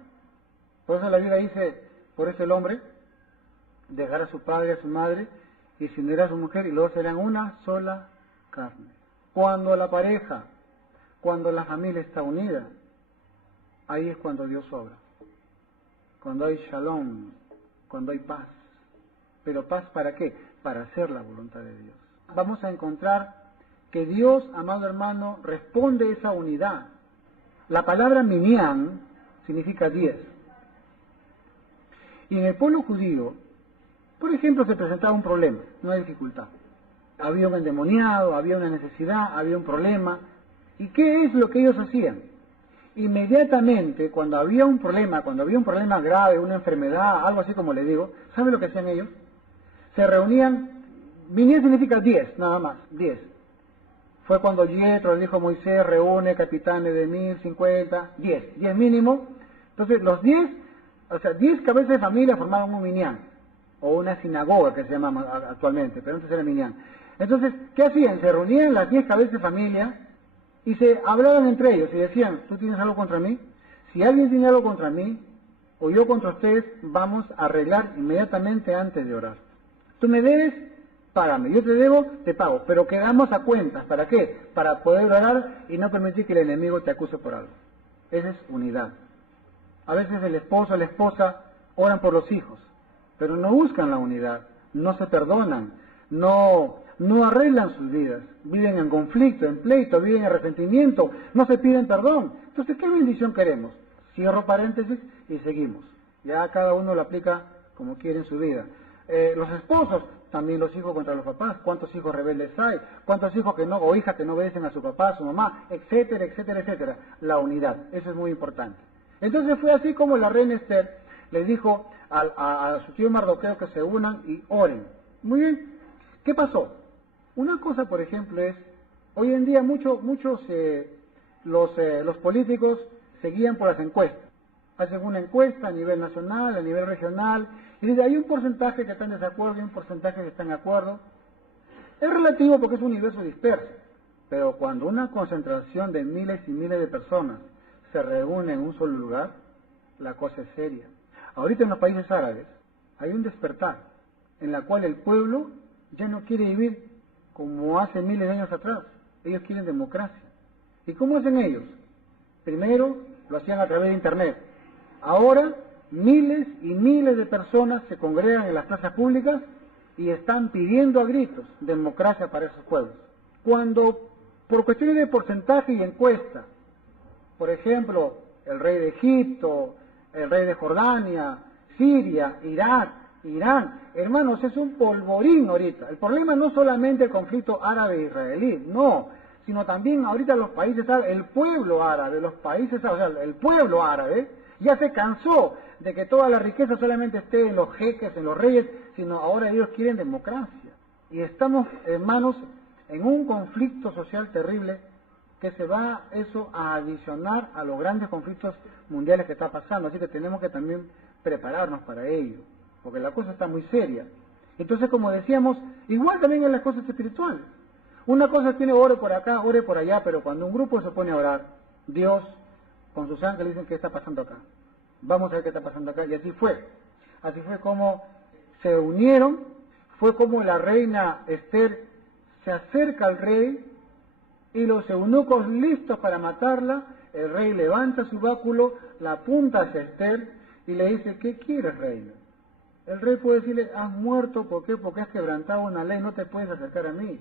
Por eso la Biblia dice, por eso el hombre dejará a su padre, a su madre, y se unirá a su mujer, y luego serán una sola carne. Cuando la pareja, cuando la familia está unida, ahí es cuando Dios obra. Cuando hay shalom, cuando hay paz. ¿Pero paz para qué? Para hacer la voluntad de Dios. Vamos a encontrar que Dios, amado hermano, responde a esa unidad. La palabra minyan significa 10. Y en el pueblo judío, por ejemplo, se presentaba un problema, una dificultad. Había un endemoniado, había una necesidad, había un problema. ¿Y qué es lo que ellos hacían? Inmediatamente, cuando había un problema grave, una enfermedad, algo así como le digo, ¿sabe lo que hacían ellos? Se reunían, minyan significa 10, nada más, 10. Fue cuando Yetro, el hijo de Moisés, reúne capitanes de 1000, 50, 10 mínimo. Entonces, los 10, o sea, 10 cabezas de familia formaban un minyan, o una sinagoga que se llama actualmente, pero antes era minyan. Entonces, ¿qué hacían? Se reunían las 10 cabezas de familia y se hablaban entre ellos y decían, ¿tú tienes algo contra mí? Si alguien tiene algo contra mí, o yo contra ustedes, vamos a arreglar inmediatamente antes de orar. Tú me debes, págame. Yo te debo, te pago. Pero quedamos a cuentas. ¿Para qué? Para poder orar y no permitir que el enemigo te acuse por algo. Esa es unidad. A veces el esposo o la esposa oran por los hijos, pero no buscan la unidad, no se perdonan, no arreglan sus vidas, viven en conflicto, en pleito, viven en resentimiento, no se piden perdón. Entonces, ¿qué bendición queremos? Cierro paréntesis y seguimos. Ya cada uno lo aplica como quiere en su vida. Los esposos, también los hijos contra los papás, cuántos hijos rebeldes hay, cuántos hijos que no, o hijas que no obedecen a su papá, a su mamá, etcétera, etcétera, etcétera. La unidad, eso es muy importante. Entonces fue así como la reina Esther le dijo a su tío Mardoqueo que se unan y oren. Muy bien, ¿qué pasó? Una cosa, por ejemplo, es, hoy en día muchos los políticos se guían por las encuestas. Hacen una encuesta a nivel nacional, a nivel regional, y dice, hay un porcentaje que está en desacuerdo y un porcentaje que está en acuerdo. Es relativo porque es un universo disperso, pero cuando una concentración de miles y miles de personas se reúne en un solo lugar, la cosa es seria. Ahorita en los países árabes hay un despertar en la cual el pueblo ya no quiere vivir como hace miles de años atrás. Ellos quieren democracia. ¿Y cómo hacen ellos? Primero lo hacían a través de internet. Ahora miles y miles de personas se congregan en las plazas públicas y están pidiendo a gritos democracia para esos pueblos. Cuando por cuestiones de porcentaje y encuesta, por ejemplo, el rey de Egipto, el rey de Jordania, Siria, Irak, Irán, hermanos, es un polvorín ahorita. El problema no es solamente el conflicto árabe-israelí, no, sino también ahorita los países árabes, el pueblo árabe, los países árabes, o sea, el pueblo árabe ya se cansó de que toda la riqueza solamente esté en los jeques, en los reyes, sino ahora ellos quieren democracia. Y estamos, hermanos, en un conflicto social terrible que se va eso a adicionar a los grandes conflictos mundiales que está pasando. Así que tenemos que también prepararnos para ello, porque la cosa está muy seria. Entonces, como decíamos, igual también en las cosas espirituales. Una cosa tiene ore por acá, ore por allá, pero cuando un grupo se pone a orar, Dios con sus ángeles dicen, ¿qué está pasando acá? Vamos a ver qué está pasando acá. Y así fue. Así fue como se unieron, fue como la reina Esther se acerca al rey y los eunucos listos para matarla. El rey levanta su báculo, la apunta hacia Esther y le dice, ¿qué quieres, reina? El rey puede decirle, has muerto, ¿por qué? Porque has quebrantado una ley, no te puedes acercar a mí.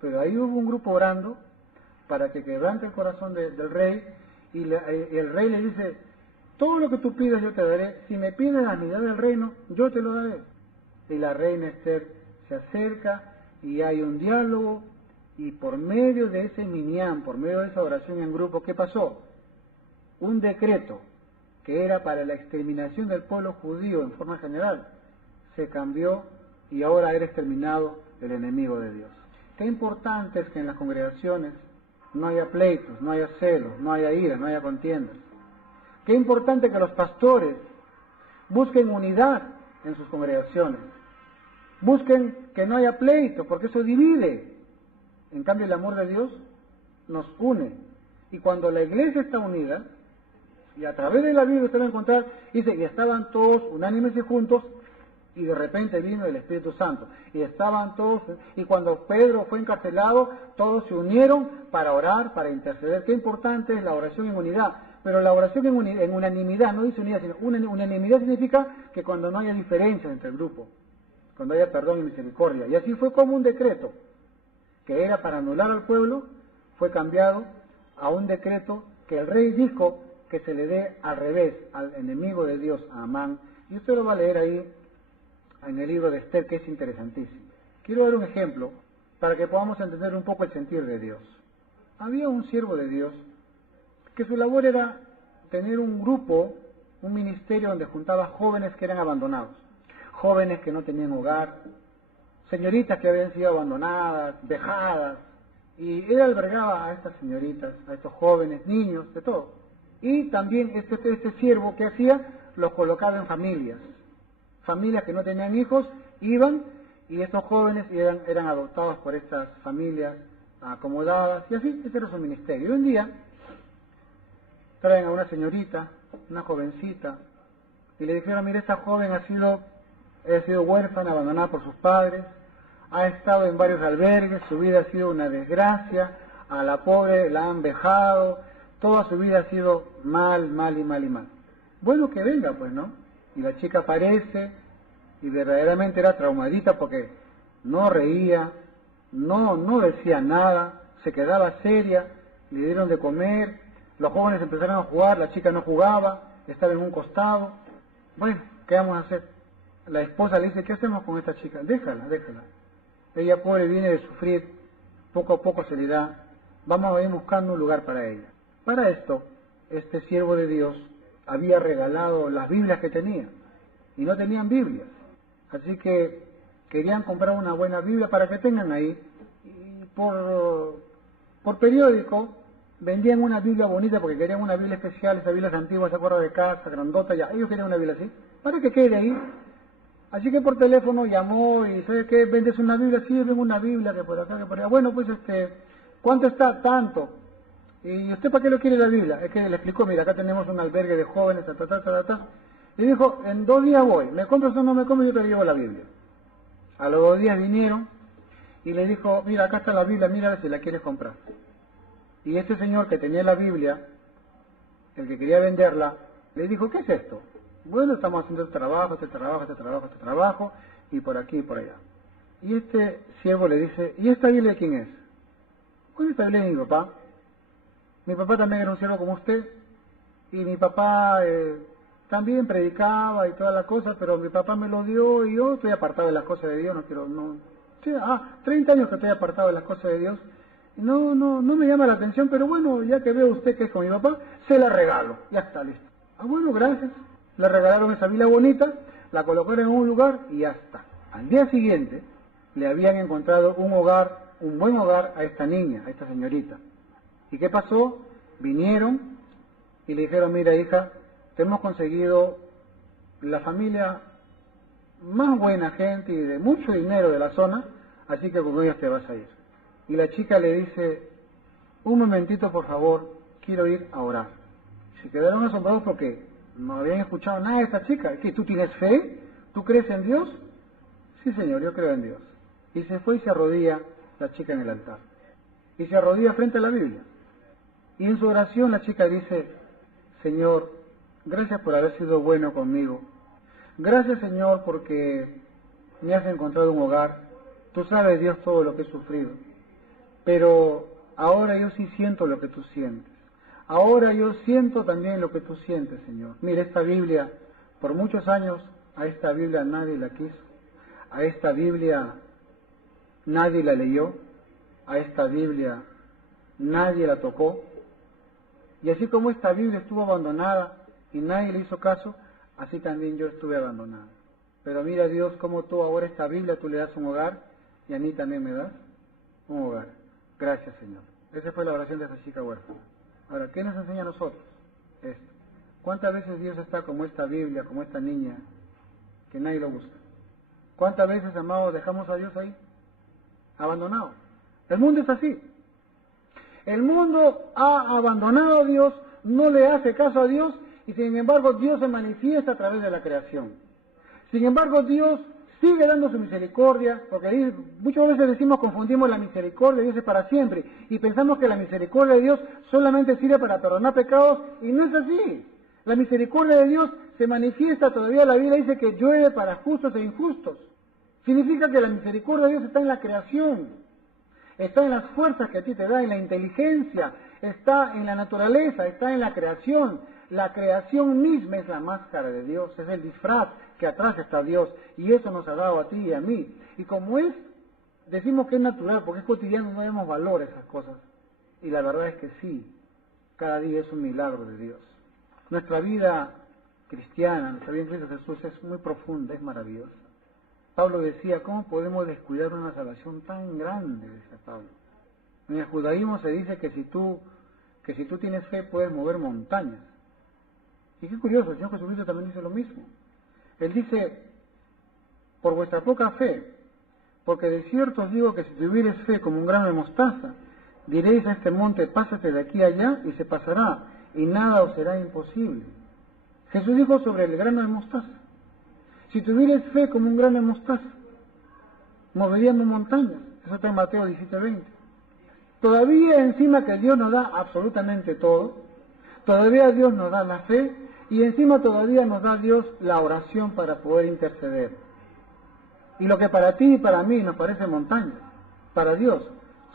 Pero ahí hubo un grupo orando para que quebrante el corazón del rey y el rey le dice, todo lo que tú pidas yo te daré, si me pides la mitad del reino, yo te lo daré. Y la reina Esther se acerca y hay un diálogo y por medio de ese minyan, por medio de esa oración en grupo, ¿qué pasó? Un decreto que era para la exterminación del pueblo judío en forma general, se cambió y ahora era exterminado el enemigo de Dios. Qué importante es que en las congregaciones no haya pleitos, no haya celos, no haya ira, no haya contiendas. Qué importante que los pastores busquen unidad en sus congregaciones. Busquen que no haya pleito, porque eso divide. En cambio, el amor de Dios nos une. Y cuando la iglesia está unida, y a través de la Biblia usted va a encontrar, dice, y estaban todos unánimes y juntos, y de repente vino el Espíritu Santo. Y estaban todos, y cuando Pedro fue encarcelado, todos se unieron para orar, para interceder. Qué importante es la oración en unidad. Pero la oración en unanimidad, no dice unidad, sino unanimidad significa que cuando no haya diferencias entre el grupo, cuando haya perdón y misericordia. Y así fue como un decreto, que era para anular al pueblo, fue cambiado a un decreto que el rey dijo que se le dé al revés, al enemigo de Dios, a Amán. Y usted lo va a leer ahí en el libro de Esther, que es interesantísimo. Quiero dar un ejemplo para que podamos entender un poco el sentir de Dios. Había un siervo de Dios que su labor era tener un grupo, un ministerio donde juntaba jóvenes que eran abandonados, jóvenes que no tenían hogar, señoritas que habían sido abandonadas, dejadas, y él albergaba a estas señoritas, a estos jóvenes, niños, de todo. Y también este siervo que hacía, los colocaba en familias que no tenían hijos, iban y estos jóvenes eran adoptados por estas familias acomodadas, y así, ese era su ministerio. Y un día traen a una señorita, una jovencita, y le dijeron, mire, esta joven ha sido huérfana, abandonada por sus padres, ha estado en varios albergues, su vida ha sido una desgracia, a la pobre la han vejado, toda su vida ha sido mal. Bueno, que venga, pues, ¿no? Y la chica aparece, y verdaderamente era traumadita porque no reía, no decía nada, se quedaba seria, le dieron de comer, los jóvenes empezaron a jugar, la chica no jugaba, estaba en un costado. Bueno, ¿qué vamos a hacer? La esposa le dice, ¿qué hacemos con esta chica? Déjala. Ella pobre viene de sufrir, poco a poco se le da, vamos a ir buscando un lugar para ella. Para esto, este siervo de Dios había regalado las Biblias que tenía, y no tenían Biblias. Así que querían comprar una buena Biblia para que tengan ahí, y por periódico vendían una Biblia bonita porque querían una Biblia especial, esas Biblias antiguas, se acuerda de casa, grandota, ya, ellos querían una Biblia así, para que quede ahí. Así que por teléfono llamó y ¿sabe qué? ¿Vendes una Biblia? Sí, vengo una Biblia, que por acá, que por allá. Bueno, pues ¿cuánto está? Tanto. ¿Y usted para qué lo quiere la Biblia? Es que le explicó, mira, acá tenemos un albergue de jóvenes, Y dijo, en 2 días voy, ¿me compras o no me compras? Yo te llevo la Biblia. A los 2 días vinieron y le dijo, mira, acá está la Biblia, mira si la quieres comprar. Y este señor que tenía la Biblia, el que quería venderla, le dijo, ¿qué es esto? Bueno, estamos haciendo este trabajo, y por aquí y por allá. Y este siervo le dice, ¿y esta Biblia de quién es? Bueno, esta Biblia es de mi papá. Mi papá también era un siervo como usted, y mi papá también predicaba y toda la cosa, pero mi papá me lo dio y yo estoy apartado de las cosas de Dios, 30 años que estoy apartado de las cosas de Dios, y no me llama la atención, pero bueno, ya que veo usted que es con mi papá, se la regalo, ya está listo. Bueno, gracias. Le regalaron esa Biblia bonita, la colocaron en un lugar y ya está. Al día siguiente le habían encontrado un buen hogar a esta niña, a esta señorita. ¿Y qué pasó? Vinieron y le dijeron, mira hija, te hemos conseguido la familia más buena gente y de mucho dinero de la zona, así que con ellos te vas a ir. Y la chica le dice, un momentito por favor, quiero ir a orar. Se quedaron asombrados porque no habían escuchado nada de esta chica. ¿Qué, tú tienes fe? ¿Tú crees en Dios? Sí, señor, yo creo en Dios. Y se fue y se arrodilla la chica en el altar. Y se arrodilla frente a la Biblia. Y en su oración la chica dice, Señor, gracias por haber sido bueno conmigo. Gracias, Señor, porque me has encontrado un hogar. Tú sabes, Dios, todo lo que he sufrido. Pero ahora yo sí siento lo que tú sientes. Ahora yo siento también lo que tú sientes, Señor. Mira, esta Biblia, por muchos años, a esta Biblia nadie la quiso. A esta Biblia nadie la leyó. A esta Biblia nadie la tocó. Y así como esta Biblia estuvo abandonada y nadie le hizo caso, así también yo estuve abandonado. Pero mira, Dios, como tú ahora esta Biblia tú le das un hogar y a mí también me das un hogar. Gracias, Señor. Esa fue la oración de esa chica huérfana. Ahora, ¿qué nos enseña a nosotros? Esto. ¿Cuántas veces Dios está como esta Biblia, como esta niña, que nadie lo busca? ¿Cuántas veces, amados, dejamos a Dios ahí? Abandonado. El mundo es así. El mundo ha abandonado a Dios, no le hace caso a Dios, y sin embargo Dios se manifiesta a través de la creación. Sin embargo Dios sigue dando su misericordia, porque muchas veces confundimos la misericordia de Dios es para siempre, y pensamos que la misericordia de Dios solamente sirve para perdonar pecados, y no es así. La misericordia de Dios se manifiesta todavía, la Biblia dice que llueve para justos e injustos. Significa que la misericordia de Dios está en la creación, está en las fuerzas que a ti te da, en la inteligencia, está en la naturaleza, está en la creación. La creación misma es la máscara de Dios, es el disfraz que atrás está Dios, y eso nos ha dado a ti y a mí. Y como decimos que es natural, porque es cotidiano, no damos valor a esas cosas. Y la verdad es que sí, cada día es un milagro de Dios. Nuestra vida cristiana, nuestra vida en Cristo Jesús es muy profunda, es maravillosa. Pablo decía, ¿cómo podemos descuidar una salvación tan grande? Decía Pablo. En el judaísmo se dice que si tú tienes fe puedes mover montañas. Y qué curioso, el Señor Jesucristo también dice lo mismo. Él dice, por vuestra poca fe, porque de cierto os digo que si tuvieres fe como un grano de mostaza, diréis a este monte, pásate de aquí a allá, y se pasará, y nada os será imposible. Jesús dijo sobre el grano de mostaza. Si tuvieres fe como un grano de mostaza, moveríamos montañas. Eso está en Mateo 17:20. Todavía encima que Dios nos da absolutamente todo, todavía Dios nos da la fe, y encima todavía nos da Dios la oración para poder interceder. Y lo que para ti y para mí nos parece montañas, para Dios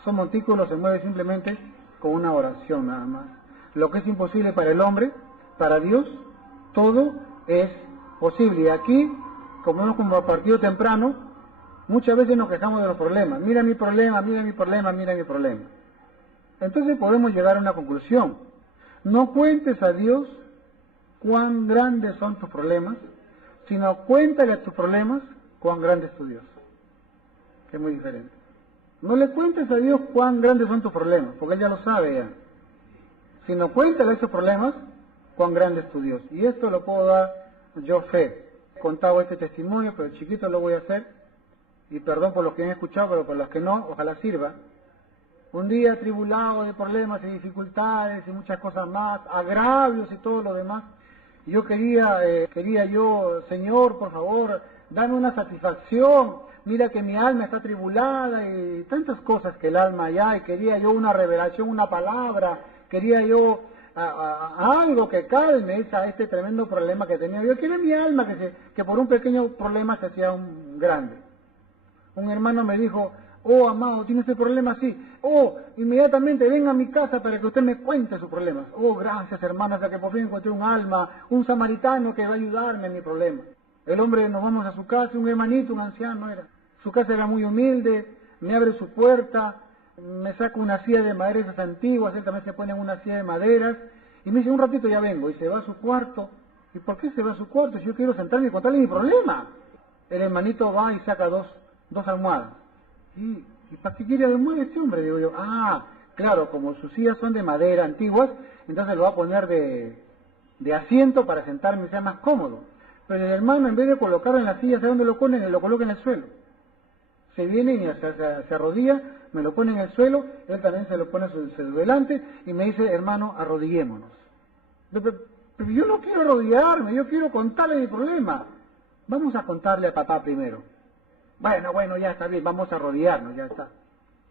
son montículos, se mueve simplemente con una oración nada más. Lo que es imposible para el hombre, para Dios, todo es posible. Y aquí, como hemos compartido temprano, muchas veces nos quejamos de los problemas. Mira mi problema, mira mi problema, mira mi problema. Entonces podemos llegar a una conclusión. No cuentes a Dios cuán grandes son tus problemas, sino cuéntale a tus problemas cuán grande es tu Dios. Que es muy diferente. No le cuentes a Dios cuán grandes son tus problemas, porque Él ya lo sabe ya. Sino cuéntale a esos problemas cuán grande es tu Dios. Y esto lo puedo dar yo fe. He contado este testimonio, pero chiquito lo voy a hacer. Y perdón por los que han escuchado, pero por los que no, ojalá sirva. Un día atribulado de problemas y dificultades y muchas cosas más, agravios y todo lo demás. Y yo quería, Señor, por favor, dame una satisfacción. Mira que mi alma está atribulada y tantas cosas que el alma ya, y quería yo una revelación, una palabra, quería yo algo que calme este tremendo problema que tenía. Yo quería mi alma que por un pequeño problema se hacía un grande. Un hermano me dijo, oh, amado, ¿tiene este problema? Sí. Oh, inmediatamente venga a mi casa para que usted me cuente sus problemas. Oh, gracias, hermano, hasta que por fin encontré un alma, un samaritano que va a ayudarme en mi problema. El hombre, nos vamos a su casa, un hermanito, un anciano era. Su casa era muy humilde, me abre su puerta, me saca una silla de maderas antiguas, él también se pone en una silla de maderas, y me dice, un ratito ya vengo, y se va a su cuarto. ¿Y por qué se va a su cuarto? Si yo quiero sentarme y contarle mi problema. El hermanito va y saca dos almohadas. ¿Y para qué quiere almohada este hombre? Digo yo, claro, como sus sillas son de madera antiguas, entonces lo va a poner de asiento para sentarme y sea más cómodo. Pero el hermano, en vez de colocarlo en la silla, ¿sabe dónde lo pone? Lo coloca en el suelo. Se viene y se arrodilla, me lo pone en el suelo, él también se lo pone delante y me dice, hermano, arrodillémonos. Pero yo no quiero arrodillarme, yo quiero contarle mi problema. Vamos a contarle a papá primero. Bueno, ya está bien, vamos a arrodillarnos, ya está.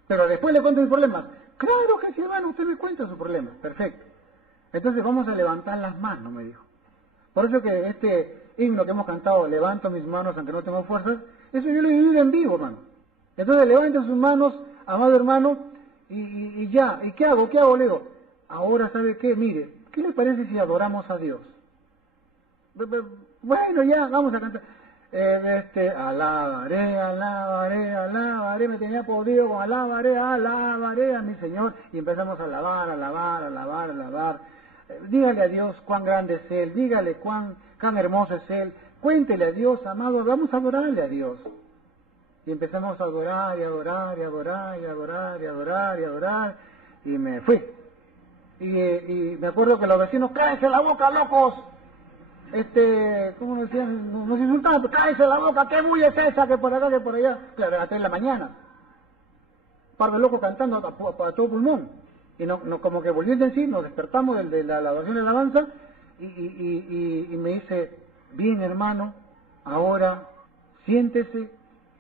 Pero después le cuento mis problemas. Claro que sí, hermano, usted me cuenta su problema. Perfecto. Entonces vamos a levantar las manos, me dijo. Por eso que este himno que hemos cantado, levanto mis manos aunque no tengo fuerzas, eso yo lo he vivido en vivo, hermano. Entonces levanten sus manos, amado hermano, y ya. ¿Y qué hago? Le digo, ahora, ¿sabe qué? Mire, ¿qué le parece si adoramos a Dios? Bueno, ya, vamos a cantar. Alabaré, me tenía podrido con alabaré a mi Señor, y empezamos a alabar. Dígale a Dios cuán grande es Él, dígale cuán hermoso es Él, cuéntele a Dios, amado, vamos a adorarle a Dios. Y empezamos a adorar, y me fui. Y me acuerdo que los vecinos, ¡cállese la boca, locos! ¿Cómo decían? Nos insultaban, ¡cállese la boca! ¿Qué bulla es esa? Que por acá, que por allá. Claro, a las 3 de la mañana. Un par de locos cantando a todo pulmón. Y como que volviendo en sí, nos despertamos de la adoración y la alabanza, y me dice, bien hermano, ahora siéntese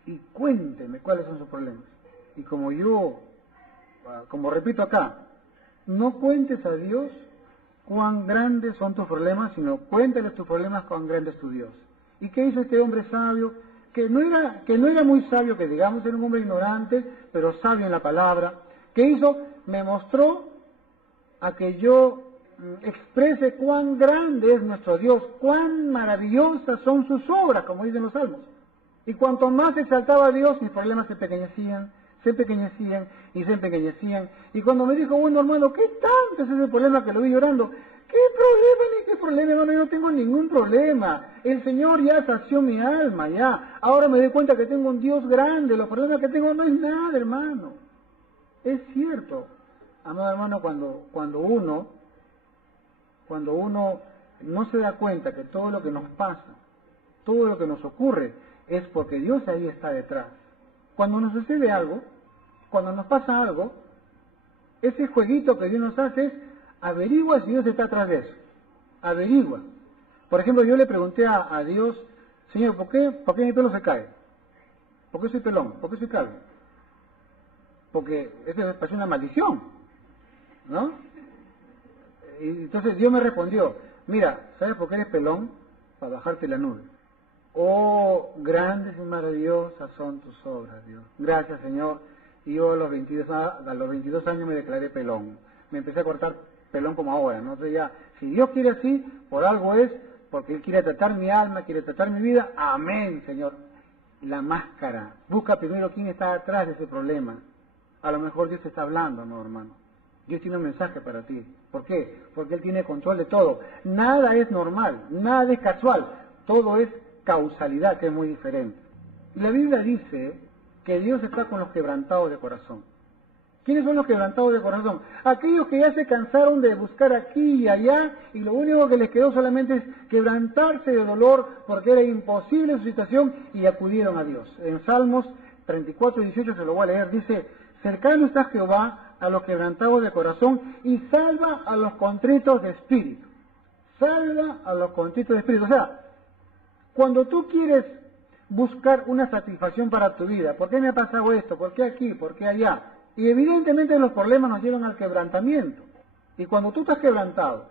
y cuénteme cuáles son sus problemas. Y como repito acá, no cuentes a Dios cuán grandes son tus problemas, sino cuéntale tus problemas cuán grande es tu Dios. ¿Y qué hizo este hombre sabio? Que no era muy sabio, que digamos, era un hombre ignorante, pero sabio en la palabra. ¿Qué hizo? Me mostró a que yo exprese cuán grande es nuestro Dios, cuán maravillosas son sus obras, como dicen los salmos. Y cuanto más exaltaba a Dios, mis problemas se empequeñecían, y se empequeñecían. Y cuando me dijo, bueno hermano, ¿qué tanto es ese problema que lo vi llorando? ¿Qué problema ni qué problema, hermano? Yo no tengo ningún problema. El Señor ya sació mi alma, ya. Ahora me doy cuenta que tengo un Dios grande. Los problemas que tengo no es nada, hermano. Es cierto, amado hermano, cuando uno no se da cuenta que todo lo que nos pasa, todo lo que nos ocurre, es porque Dios ahí está detrás. Cuando nos sucede algo, cuando nos pasa algo, ese jueguito que Dios nos hace es averigua si Dios está atrás de eso. Averigua. Por ejemplo, yo le pregunté a Dios, Señor, ¿por qué mi pelo se cae? ¿Por qué soy pelón? ¿Por qué soy calvo? Porque eso parece una maldición, ¿no? Y entonces Dios me respondió, mira, ¿sabes por qué eres pelón? Para bajarte la nube. Oh, grandes y maravillosas son tus obras, Dios. Gracias, Señor. Y yo a los 22 años me declaré pelón. Me empecé a cortar pelón como ahora, ¿no? Entonces ya, si Dios quiere así, por algo es, porque Él quiere tratar mi alma, quiere tratar mi vida. Amén, Señor. La máscara. Busca primero quién está atrás de ese problema. A lo mejor Dios está hablando, ¿no, hermano? Dios tiene un mensaje para ti. ¿Por qué? Porque Él tiene control de todo. Nada es normal, nada es casual. Todo es causalidad, que es muy diferente. Y la Biblia dice que Dios está con los quebrantados de corazón. ¿Quiénes son los quebrantados de corazón? Aquellos que ya se cansaron de buscar aquí y allá y lo único que les quedó solamente es quebrantarse de dolor porque era imposible su situación y acudieron a Dios. En Salmos 34:18 se lo voy a leer, dice, cercano está Jehová a los quebrantados de corazón y salva a los contritos de espíritu. Salva a los contritos de espíritu. O sea, cuando tú quieres buscar una satisfacción para tu vida, ¿por qué me ha pasado esto? ¿Por qué aquí? ¿Por qué allá? Y evidentemente los problemas nos llevan al quebrantamiento. Y cuando tú estás quebrantado,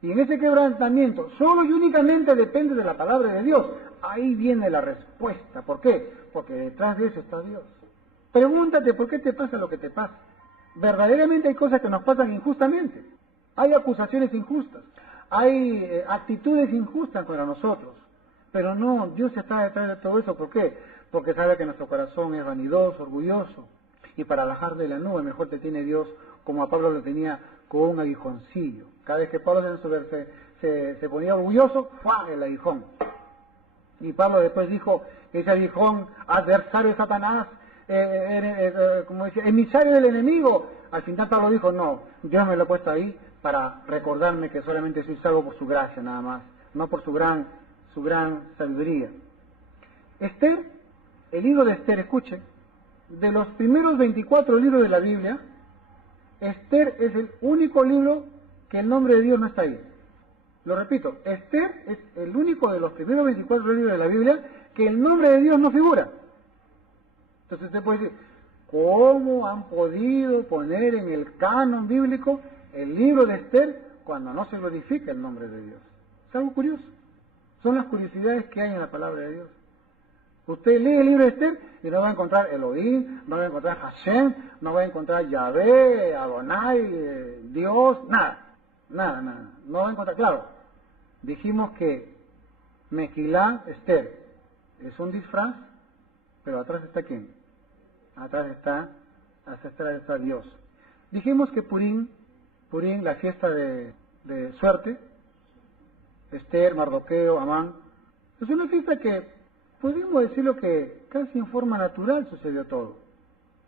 y en ese quebrantamiento solo y únicamente depende de la palabra de Dios, ahí viene la respuesta. ¿Por qué? Porque detrás de eso está Dios. Pregúntate por qué te pasa lo que te pasa. Verdaderamente hay cosas que nos pasan injustamente. Hay acusaciones injustas. Hay actitudes injustas para nosotros. Pero no, Dios está detrás de todo eso. ¿Por qué? Porque sabe que nuestro corazón es vanidoso, orgulloso. Y para bajar de la nube mejor te tiene Dios como a Pablo lo tenía con un aguijoncillo. Cada vez que Pablo se ponía orgulloso, ¡fua!, el aguijón. Y Pablo después dijo, ese aguijón, adversario de Satanás, como decía, emisario del enemigo. Al final Pablo dijo, no, Dios me lo ha puesto ahí para recordarme que solamente soy salvo por su gracia nada más, no por su gran sabiduría. Esther, el libro de Esther, escuchen, de los primeros 24 libros de la Biblia, Esther es el único libro que el nombre de Dios no está ahí. Lo repito, Esther es el único de los primeros 24 libros de la Biblia que el nombre de Dios no figura. Entonces usted puede decir, ¿cómo han podido poner en el canon bíblico el libro de Esther cuando no se glorifica el nombre de Dios? Es algo curioso. Son las curiosidades que hay en la palabra de Dios. Usted lee el libro de Esther y no va a encontrar Elohim, no va a encontrar Hashem, no va a encontrar Yahvé, Adonai, Dios, nada. No va a encontrar, claro. Dijimos que Mequilá, Esther, es un disfraz, pero atrás está ¿quién? Atrás está Dios. Dijimos que Purim, la fiesta de suerte, Esther, Mardoqueo, Amán, es una fiesta que podemos decirlo que casi en forma natural sucedió todo.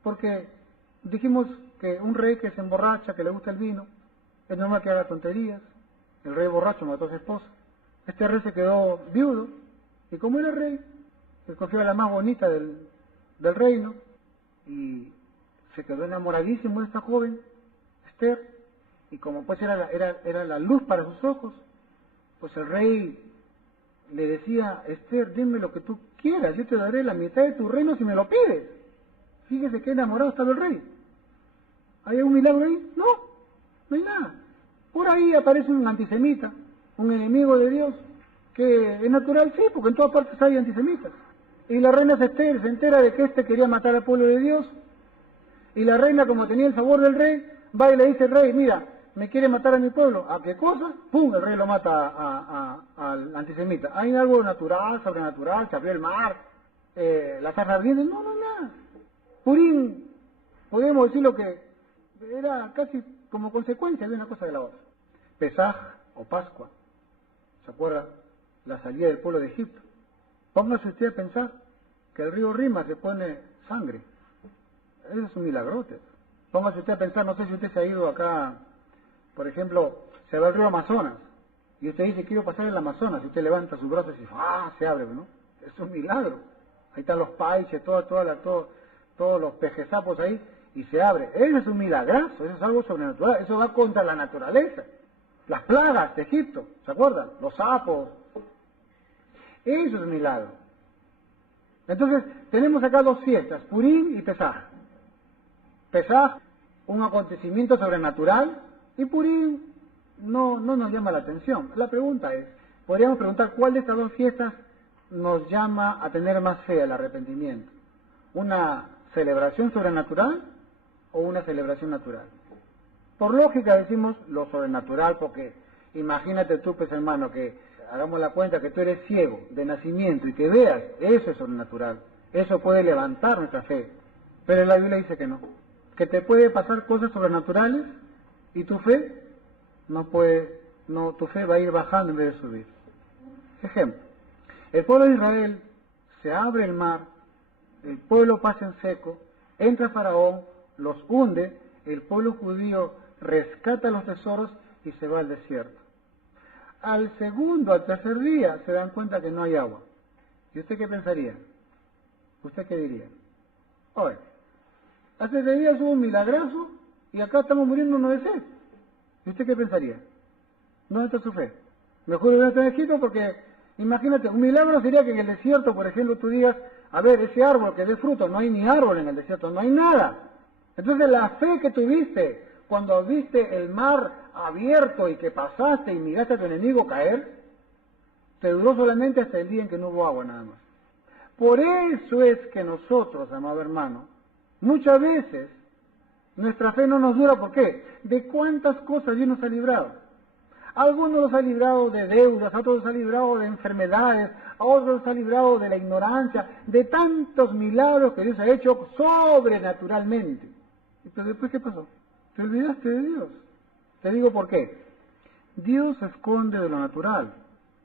Porque dijimos que un rey que se emborracha, que le gusta el vino, es normal que haga tonterías. El rey borracho mató a su esposa. Este rey se quedó viudo, y como era rey, escogió a la más bonita del reino, y se quedó enamoradísimo de esta joven, Esther, y como pues era la luz para sus ojos, pues el rey le decía, Esther, dime lo que tú quieras, yo te daré la mitad de tu reino si me lo pides. Fíjese qué enamorado estaba el rey. ¿Hay algún milagro ahí? No, no hay nada. Por ahí aparece un antisemita, un enemigo de Dios, que es natural, sí, porque en todas partes hay antisemitas. Y la reina Esther se entera de que este quería matar al pueblo de Dios, y la reina, como tenía el favor del rey, va y le dice al rey, mira, me quiere matar a mi pueblo. ¿A qué cosa? ¡Pum! El rey lo mata al antisemita. ¿Hay algo natural, sobrenatural? ¿Se abrió el mar? ¿La zarza ardiente? No, no, nada. Purim, podemos decirlo que era casi como consecuencia de una cosa de la otra. Pesaj o Pascua, ¿se acuerda? La salida del pueblo de Egipto. Póngase usted a pensar que el río Rima se pone sangre. Eso es un milagrote. Póngase usted a pensar, no sé si usted se ha ido acá, por ejemplo, se va al río Amazonas, y usted dice, quiero pasar el Amazonas, y usted levanta sus brazos y se abre, ¿no? Es un milagro. Ahí están los paiches, todos los pejezapos ahí, y se abre. Eso es un milagrazo, eso es algo sobrenatural, eso va contra la naturaleza. Las plagas de Egipto, ¿se acuerdan? Los sapos. Eso es un milagro. Entonces, tenemos acá dos fiestas, Purim y Pesaj. Pesaj, un acontecimiento sobrenatural, y Purim no nos llama la atención. La pregunta es, podríamos preguntar cuál de estas dos fiestas nos llama a tener más fe al arrepentimiento. ¿Una celebración sobrenatural o una celebración natural? Por lógica decimos lo sobrenatural, porque imagínate tú, pues hermano, que hagamos la cuenta que tú eres ciego de nacimiento y que veas, eso es sobrenatural. Eso puede levantar nuestra fe. Pero la Biblia dice que no. Que te puede pasar cosas sobrenaturales y tu fe tu fe va a ir bajando en vez de subir. Ejemplo, el pueblo de Israel se abre el mar, el pueblo pasa en seco, entra Faraón, los hunde, el pueblo judío rescata los tesoros y se va al desierto. Al segundo, al tercer día, se dan cuenta que no hay agua. ¿Y usted qué pensaría? ¿Usted qué diría? Oye, hace 3 días hubo un milagrazo y acá estamos muriéndonos de sed. ¿Y usted qué pensaría? ¿Dónde está su fe? Mejor hubiera estado en Egipto porque, imagínate, un milagro sería que en el desierto, por ejemplo, tú digas, a ver, ese árbol que dé fruto, no hay ni árbol en el desierto, no hay nada. Entonces la fe que tuviste cuando viste el mar abierto y que pasaste y miraste a tu enemigo caer, te duró solamente hasta el día en que no hubo agua nada más. Por eso es que nosotros, amado hermano, muchas veces nuestra fe no nos dura. ¿Por qué? ¿De cuántas cosas Dios nos ha librado? A algunos los ha librado de deudas, a otros los ha librado de enfermedades, a otros los ha librado de la ignorancia, de tantos milagros que Dios ha hecho sobrenaturalmente. Pero después, ¿qué pasó? Te olvidaste de Dios. Te digo por qué. Dios se esconde de lo natural.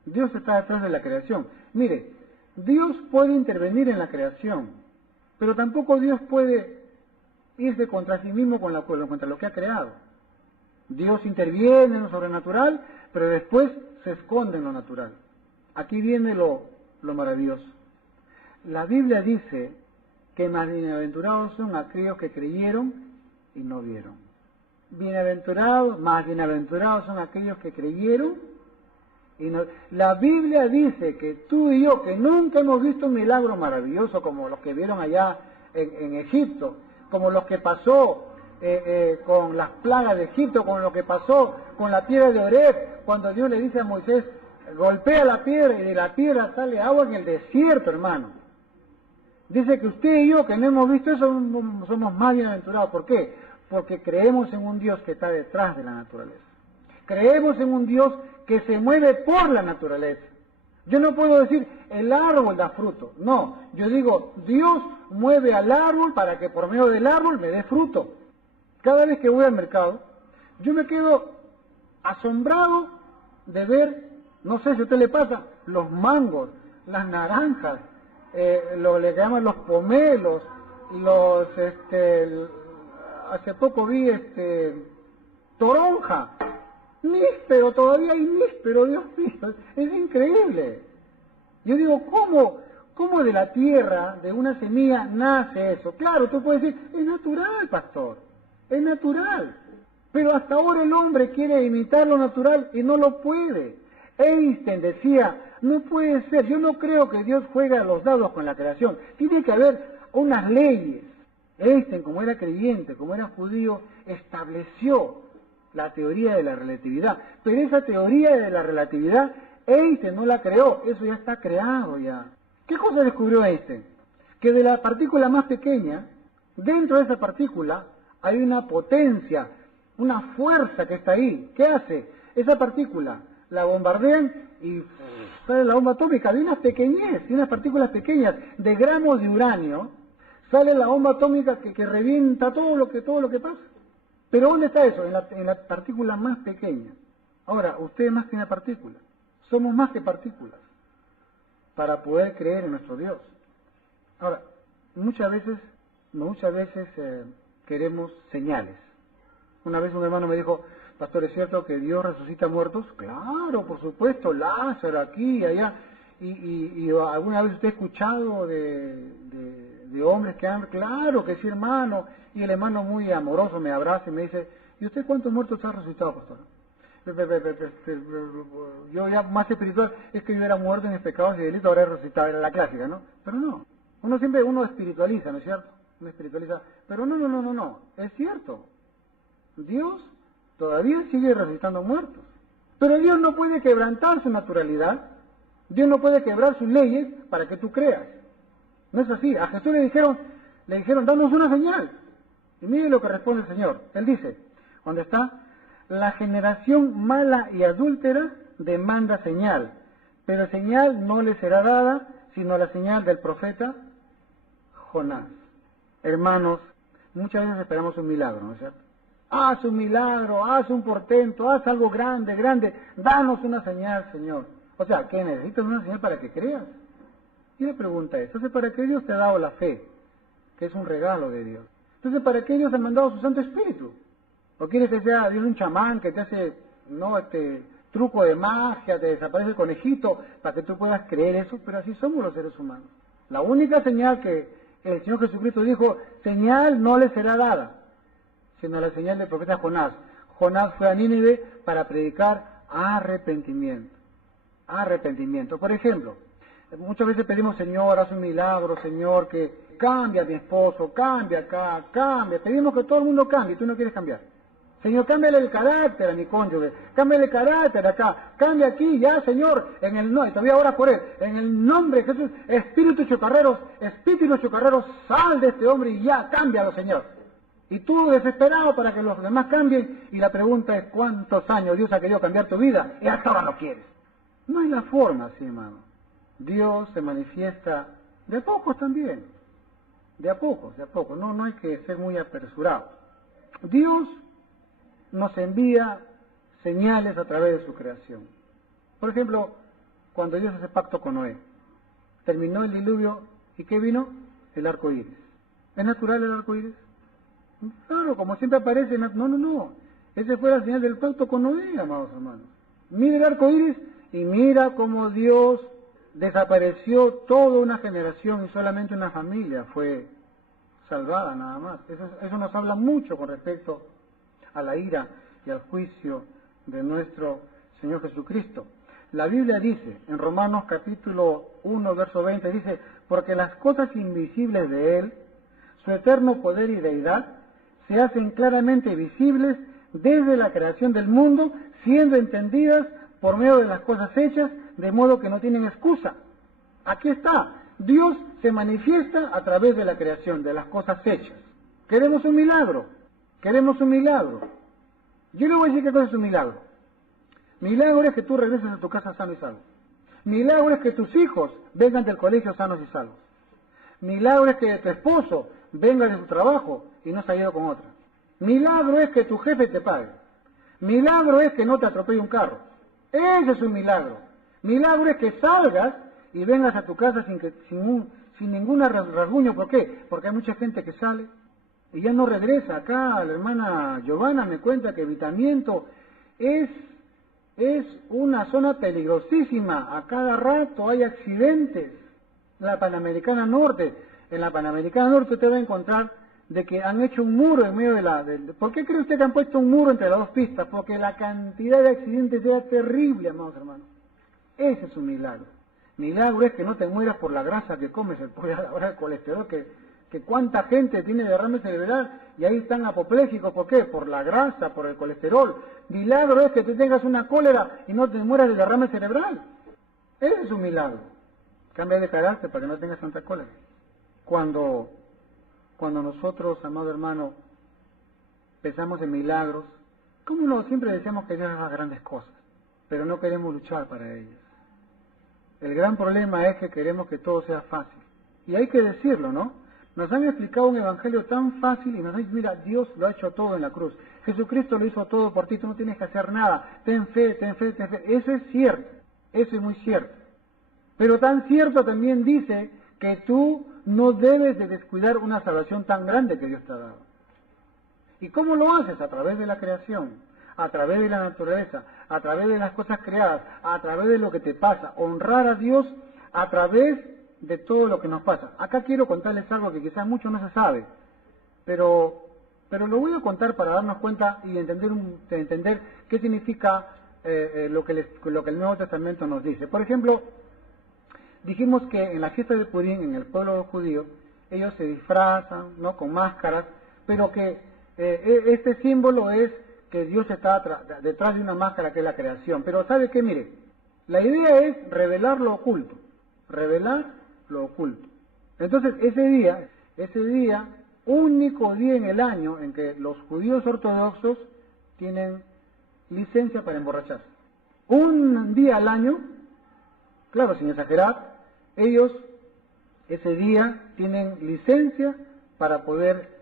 Dios está detrás de la creación. Mire, Dios puede intervenir en la creación, pero tampoco Dios puede irse contra sí mismo contra lo que ha creado. Dios interviene en lo sobrenatural, pero después se esconde en lo natural. Aquí viene lo maravilloso. La Biblia dice que más bienaventurados son aquellos que creyeron y no vieron. Más bienaventurados son aquellos que creyeron y no. La Biblia dice que tú y yo, que nunca hemos visto un milagro maravilloso como los que vieron allá en Egipto, como los que pasó con las plagas de Egipto, con lo que pasó con la piedra de Oreb, cuando Dios le dice a Moisés, golpea la piedra y de la piedra sale agua en el desierto, hermano. Dice que usted y yo, que no hemos visto eso, somos más bienaventurados. ¿Por qué? Porque creemos en un Dios que está detrás de la naturaleza. Creemos en un Dios que se mueve por la naturaleza. Yo no puedo decir, el árbol da fruto. No, yo digo, Dios mueve al árbol para que por medio del árbol me dé fruto. Cada vez que voy al mercado, yo me quedo asombrado de ver, no sé si a usted le pasa, los mangos, las naranjas, lo que llaman los pomelos, hace poco vi toronja, níspero, todavía hay níspero, Dios mío, es increíble. Yo digo, ¿cómo de la tierra, de una semilla, nace eso? Claro, tú puedes decir, es natural, pastor, es natural. Pero hasta ahora el hombre quiere imitar lo natural y no lo puede. Einstein decía, no puede ser, yo no creo que Dios juegue a los dados con la creación. Tiene que haber unas leyes. Einstein, como era creyente, como era judío, estableció la teoría de la relatividad. Pero esa teoría de la relatividad, Einstein no la creó, eso ya está creado ya. ¿Qué cosa descubrió Einstein? Que de la partícula más pequeña, dentro de esa partícula, hay una potencia, una fuerza que está ahí. ¿Qué hace? Esa partícula la bombardean y sale la bomba atómica de unas pequeñez, de unas partículas pequeñas, de gramos de uranio, sale la bomba atómica que revienta todo lo que pasa. Pero ¿dónde está eso? En la partícula más pequeña. Ahora, usted es más que una partícula. Somos más que partículas para poder creer en nuestro Dios. Ahora, muchas veces queremos señales. Una vez un hermano me dijo, pastor, ¿es cierto que Dios resucita muertos? Claro, por supuesto, Lázaro aquí y allá. Y alguna vez usted ha escuchado de hombres que han, claro que sí, hermano. Y el hermano muy amoroso me abraza y me dice, ¿y usted cuántos muertos ha resucitado, pastor? Yo ya más espiritual, es que yo era muerto en mis pecados y delitos, ahora he resucitado, era la clásica, ¿no? Pero no, uno espiritualiza, ¿no es cierto? Uno espiritualiza, pero no, es cierto. Dios todavía sigue resucitando muertos. Pero Dios no puede quebrantar su naturalidad. Dios no puede quebrar sus leyes para que tú creas. No es así. A Jesús le dijeron, danos una señal. Y mire lo que responde el Señor. Él dice, ¿dónde está? La generación mala y adúltera demanda señal, pero señal no le será dada, sino la señal del profeta Jonás. Hermanos, muchas veces esperamos un milagro, ¿no es cierto? Haz un milagro, haz un portento, haz algo grande, danos una señal, Señor. O sea, ¿qué necesitas? Una señal para que creas. Y la pregunta es, entonces, ¿para qué Dios te ha dado la fe? Que es un regalo de Dios. Entonces, ¿para qué Dios ha mandado su Santo Espíritu? ¿O quieres que sea Dios un chamán que te hace, truco de magia, te desaparece el conejito, para que tú puedas creer eso? Pero así somos los seres humanos. La única señal que el Señor Jesucristo dijo, señal no le será dada, sino la señal del profeta Jonás. Jonás fue a Nínive para predicar arrepentimiento. Arrepentimiento. Por ejemplo, muchas veces pedimos, Señor, haz un milagro, Señor, que cambia a mi esposo, cambia acá, cambia. Pedimos que todo el mundo cambie, y tú no quieres cambiar. Señor, cámbiale el carácter a mi cónyuge, cámbiale el carácter acá, cambia aquí, ya, Señor, y todavía ahora por él, en el nombre de Jesús, espíritus chocarreros, sal de este hombre y ya, cámbialo, Señor. Y tú desesperado para que los demás cambien, y la pregunta es, ¿cuántos años Dios ha querido cambiar tu vida y hasta ahora no quieres? No hay la forma así, hermano. Dios se manifiesta de a pocos también, de a pocos, no hay que ser muy apresurado. Dios nos envía señales a través de su creación. Por ejemplo, cuando Dios hace pacto con Noé, terminó el diluvio, ¿y qué vino? El arco iris. ¿Es natural el arco iris? Claro, como siempre aparece, no. Esa fue la señal del pacto con Noé, amados hermanos. Mira el arco iris y mira cómo Dios desapareció toda una generación y solamente una familia fue salvada nada más. Eso nos habla mucho con respecto a la ira y al juicio de nuestro Señor Jesucristo. La Biblia dice, en Romanos capítulo 1, verso 20, dice, porque las cosas invisibles de Él, su eterno poder y deidad, se hacen claramente visibles desde la creación del mundo, siendo entendidas por medio de las cosas hechas, de modo que no tienen excusa. Aquí está, Dios se manifiesta a través de la creación, de las cosas hechas. Queremos un milagro. Yo le voy a decir qué cosa es un milagro. Milagro es que tú regreses a tu casa sano y salvo. Milagro es que tus hijos vengan del colegio sanos y salvos. Milagro es que tu esposo venga de su trabajo y no se haya ido con otra. Milagro es que tu jefe te pague. Milagro es que no te atropelle un carro. Ese es un milagro. Milagro es que salgas y vengas a tu casa sin ningún rasguño. ¿Por qué? Porque hay mucha gente que sale y ya no regresa. Acá la hermana Giovanna me cuenta que Vitamiento es una zona peligrosísima. A cada rato hay accidentes. En la Panamericana Norte usted va a encontrar de que han hecho un muro en medio ¿Por qué cree usted que han puesto un muro entre las dos pistas? Porque la cantidad de accidentes era terrible, amados hermanos. Ese es un milagro. Milagro es que no te mueras por la grasa que comes, ahora el colesterol, que cuánta gente tiene derrame cerebral y ahí están apopléjicos. ¿Por qué? Por la grasa, por el colesterol. Milagro es que tú tengas una cólera y no te mueras de derrame cerebral. Ese es un milagro. Cambia de carácter para que no tengas tanta cólera. Cuando nosotros, amado hermano, pensamos en milagros, ¿cómo no? Siempre deseamos que Dios haga grandes cosas, pero no queremos luchar para ellas. El gran problema es que queremos que todo sea fácil. Y hay que decirlo, ¿no? Nos han explicado un evangelio tan fácil y nos dicen, mira, Dios lo ha hecho todo en la cruz. Jesucristo lo hizo todo por ti, tú no tienes que hacer nada. Ten fe, ten fe, ten fe. Eso es cierto, eso es muy cierto. Pero tan cierto también dice que tú no debes de descuidar una salvación tan grande que Dios te ha dado. ¿Y cómo lo haces? A través de la creación, a través de la naturaleza, a través de las cosas creadas, a través de lo que te pasa. Honrar a Dios a través de todo lo que nos pasa. Acá quiero contarles algo que quizás mucho no se sabe, pero lo voy a contar para darnos cuenta y entender qué significa lo que el Nuevo Testamento nos dice. Por ejemplo, dijimos que en la fiesta de Purim, en el pueblo judío, ellos se disfrazan, ¿no?, con máscaras, pero que este símbolo es que Dios está detrás de una máscara que es la creación. Pero ¿sabe qué? Mire, la idea es revelar lo oculto, revelar lo oculto. Entonces, ese día, único día en el año en que los judíos ortodoxos tienen licencia para emborracharse. Un día al año, claro, sin exagerar, ellos ese día tienen licencia para poder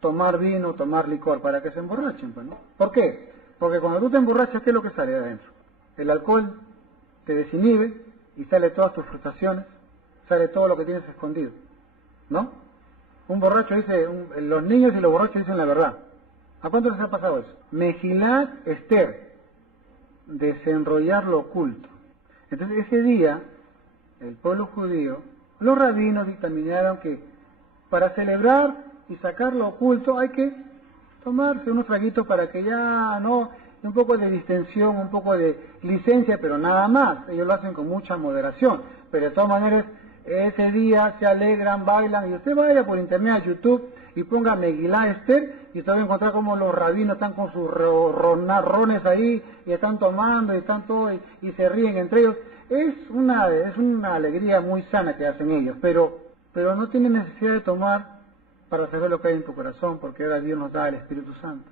tomar vino, tomar licor, para que se emborrachen, pues, ¿no? ¿Por qué? Porque cuando tú te emborrachas, ¿qué es lo que sale de adentro? El alcohol te desinhibe y sale todas tus frustraciones, sale todo lo que tienes escondido, ¿no? Un borracho dice, los niños y los borrachos dicen la verdad. ¿A cuánto les ha pasado eso? Megilat Esther, desenrollar lo oculto. Entonces ese día, el pueblo judío, los rabinos dictaminaron que para celebrar y sacar lo oculto hay que tomarse unos traguitos para que ya no, un poco de distensión, un poco de licencia, pero nada más. Ellos lo hacen con mucha moderación, pero de todas maneras ese día se alegran, bailan, y usted vaya por internet a YouTube y ponga Megilá Esther y usted va a encontrar como los rabinos están con sus rones ahí y están tomando y están todo y se ríen entre ellos. Es una alegría muy sana que hacen ellos, pero no tienen necesidad de tomar para saber lo que hay en tu corazón, porque ahora Dios nos da el Espíritu Santo.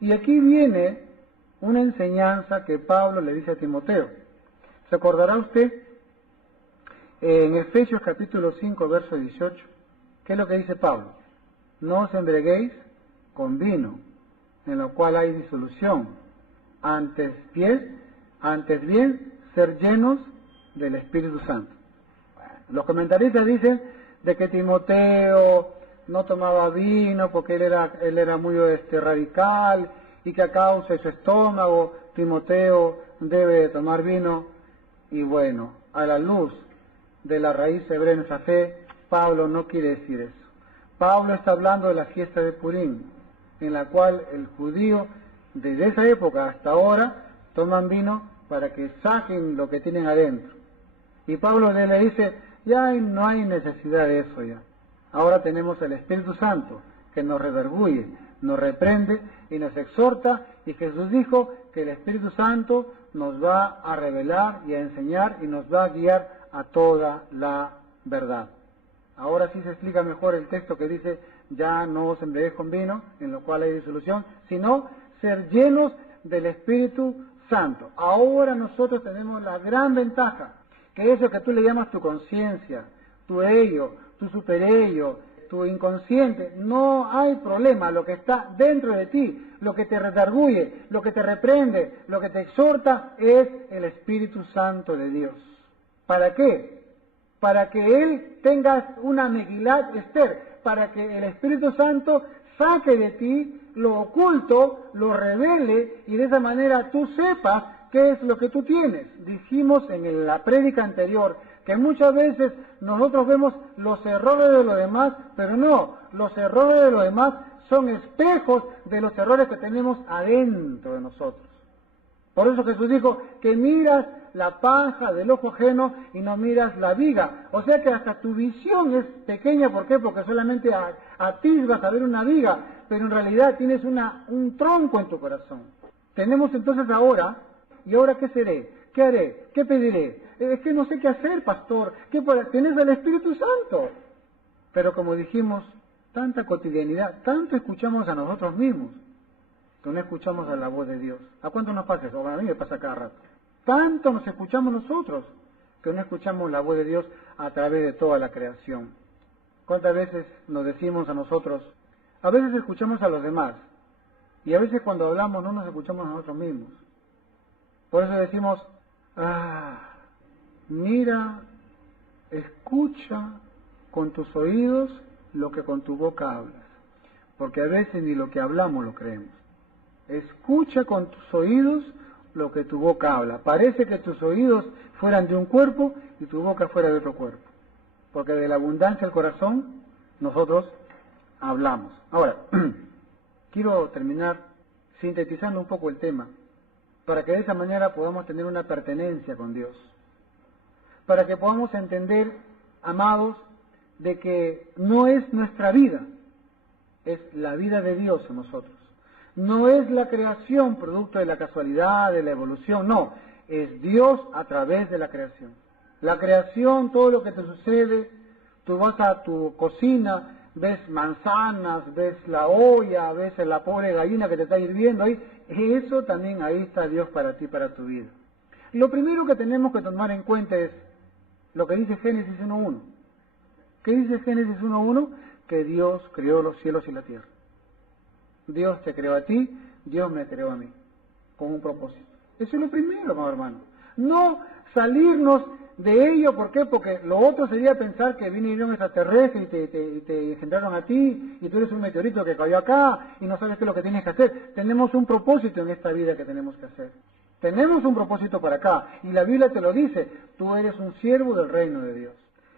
Y aquí viene una enseñanza que Pablo le dice a Timoteo. ¿Se acordará usted? En Efesios capítulo 5, verso 18, ¿qué es lo que dice Pablo? No os embriaguéis con vino, en lo cual hay disolución. Antes bien, ser llenos del Espíritu Santo. Los comentaristas dicen de que Timoteo no tomaba vino porque él era muy radical y que a causa de su estómago Timoteo debe tomar vino. Y bueno, a la luz de la raíz hebrea de nuestra fe, Pablo no quiere decir eso. Pablo está hablando de la fiesta de Purim, en la cual el judío desde esa época hasta ahora toman vino para que saquen lo que tienen adentro. Y Pablo le dice, ya no hay necesidad de eso ya. Ahora tenemos el Espíritu Santo que nos redarguye, nos reprende y nos exhorta, y Jesús dijo que el Espíritu Santo nos va a revelar y a enseñar y nos va a guiar a toda la verdad. Ahora sí se explica mejor el texto que dice, ya no os embriaguéis con vino, en lo cual hay disolución, sino ser llenos del Espíritu Santo. Ahora nosotros tenemos la gran ventaja, que eso que tú le llamas tu conciencia, tu ello, tu superello, tu inconsciente, no hay problema. Lo que está dentro de ti, lo que te redarguye, lo que te reprende, lo que te exhorta es el Espíritu Santo de Dios. ¿Para qué? Para que Él tengas una Megilat Esther, para que el Espíritu Santo saque de ti lo oculto, lo revele, y de esa manera tú sepas qué es lo que tú tienes. Dijimos en la prédica anterior que muchas veces nosotros vemos los errores de los demás, pero no, los errores de los demás son espejos de los errores que tenemos adentro de nosotros. Por eso Jesús dijo que miras la paja del ojo ajeno y no miras la viga. O sea que hasta tu visión es pequeña, ¿por qué? Porque solamente atisbas a ver una viga, pero en realidad tienes un tronco en tu corazón. Tenemos entonces ahora, ¿y ahora qué seré? ¿Qué haré? ¿Qué pediré? Es que no sé qué hacer, pastor. Tienes el Espíritu Santo. Pero como dijimos, tanta cotidianidad, tanto escuchamos a nosotros mismos, que no escuchamos a la voz de Dios. ¿A cuánto nos pasa eso? A mí me pasa cada rato. Tanto nos escuchamos nosotros, que no escuchamos la voz de Dios a través de toda la creación. ¿Cuántas veces nos decimos a nosotros? A veces escuchamos a los demás, y a veces cuando hablamos no nos escuchamos a nosotros mismos. Por eso decimos, mira, escucha con tus oídos lo que con tu boca hablas, porque a veces ni lo que hablamos lo creemos. Escucha con tus oídos lo que tu boca habla. Parece que tus oídos fueran de un cuerpo y tu boca fuera de otro cuerpo, porque de la abundancia del corazón nosotros hablamos. Ahora, quiero terminar sintetizando un poco el tema, para que de esa manera podamos tener una pertenencia con Dios, para que podamos entender, amados, de que no es nuestra vida, es la vida de Dios en nosotros. No es la creación producto de la casualidad, de la evolución, no, es Dios a través de la creación. La creación, todo lo que te sucede, tú vas a tu cocina, ves manzanas, ves la olla, ves la pobre gallina que te está hirviendo ahí, eso también ahí está Dios para ti, para tu vida. Lo primero que tenemos que tomar en cuenta es lo que dice Génesis 1.1. ¿Qué dice Génesis 1.1? Que Dios creó los cielos y la tierra. Dios te creó a ti, Dios me creó a mí, con un propósito. Eso es lo primero, amado hermano. No salirnos de ello, ¿por qué? Porque lo otro sería pensar que vinieron extraterrestres y te engendraron a ti, y tú eres un meteorito que cayó acá, y no sabes qué es lo que tienes que hacer. Tenemos un propósito en esta vida que tenemos que hacer. Tenemos un propósito para acá, y la Biblia te lo dice, tú eres un siervo del reino de Dios.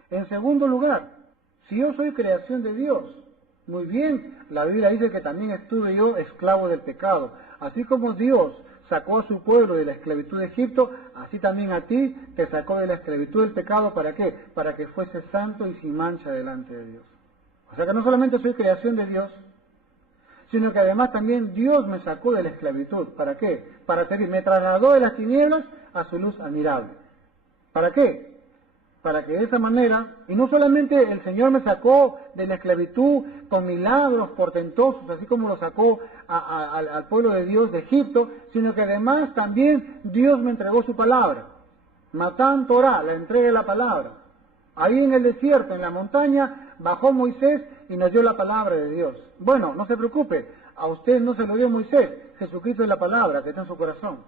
En segundo lugar, si yo soy creación de Dios, muy bien, la Biblia dice que también estuve yo esclavo del pecado. Así como Dios sacó a su pueblo de la esclavitud de Egipto, así también a ti te sacó de la esclavitud del pecado. ¿Para qué? Para que fuese santo y sin mancha delante de Dios. O sea que no solamente soy creación de Dios, sino que además también Dios me sacó de la esclavitud. ¿Para qué? Para servir. Me trasladó de las tinieblas a su luz admirable. ¿Para qué? Para que de esa manera, y no solamente el Señor me sacó de la esclavitud con milagros portentosos, así como lo sacó al pueblo de Dios de Egipto, sino que además también Dios me entregó su palabra. Matán Torah, la entrega de la palabra. Ahí en el desierto, en la montaña, bajó Moisés y nos dio la palabra de Dios. Bueno, no se preocupe, a usted no se lo dio Moisés, Jesucristo es la palabra que está en su corazón.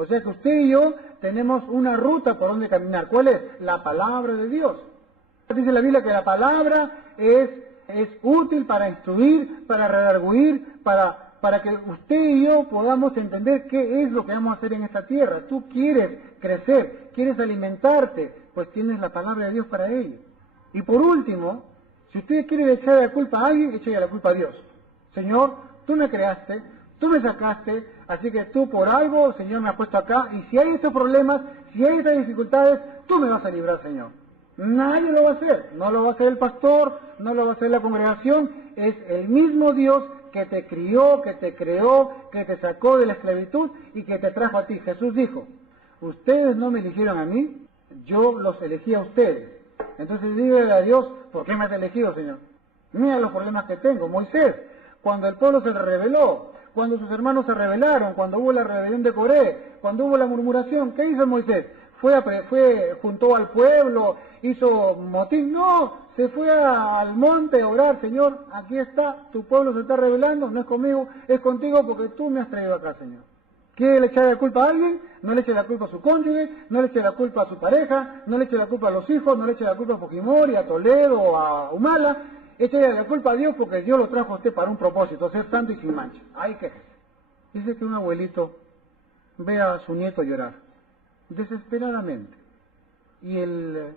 O sea que usted y yo tenemos una ruta por donde caminar. ¿Cuál es? La palabra de Dios. Dice la Biblia que la palabra es útil para instruir, para redarguir, para que usted y yo podamos entender qué es lo que vamos a hacer en esta tierra. Tú quieres crecer, quieres alimentarte, pues tienes la palabra de Dios para ello. Y por último, si usted quiere echar la culpa a alguien, échale la culpa a Dios. Señor, tú me creaste, tú me sacaste, así que tú por algo, Señor, me has puesto acá, y si hay estos problemas, si hay estas dificultades, tú me vas a librar, Señor. Nadie lo va a hacer, no lo va a hacer el pastor, no lo va a hacer la congregación, es el mismo Dios que te crió, que te creó, que te sacó de la esclavitud y que te trajo a ti. Jesús dijo, ustedes no me eligieron a mí, yo los elegí a ustedes. Entonces dígale a Dios, ¿por qué me has elegido, Señor? Mira los problemas que tengo. Moisés, cuando el pueblo se rebeló, cuando sus hermanos se rebelaron, cuando hubo la rebelión de Coré, cuando hubo la murmuración, ¿qué hizo Moisés? Juntó al pueblo, hizo motín, no, se fue al monte a orar, Señor, aquí está, tu pueblo se está rebelando, no es conmigo, es contigo porque tú me has traído acá, Señor. ¿Quiere echarle la culpa a alguien? No le eche la culpa a su cónyuge, no le eche la culpa a su pareja, no le eche la culpa a los hijos, no le eche la culpa a Fujimori, a Toledo o a Humala, échale la culpa a Dios porque Dios lo trajo a usted para un propósito, ser santo y sin mancha. Ay, qué. Dice que un abuelito ve a su nieto llorar, desesperadamente. Y el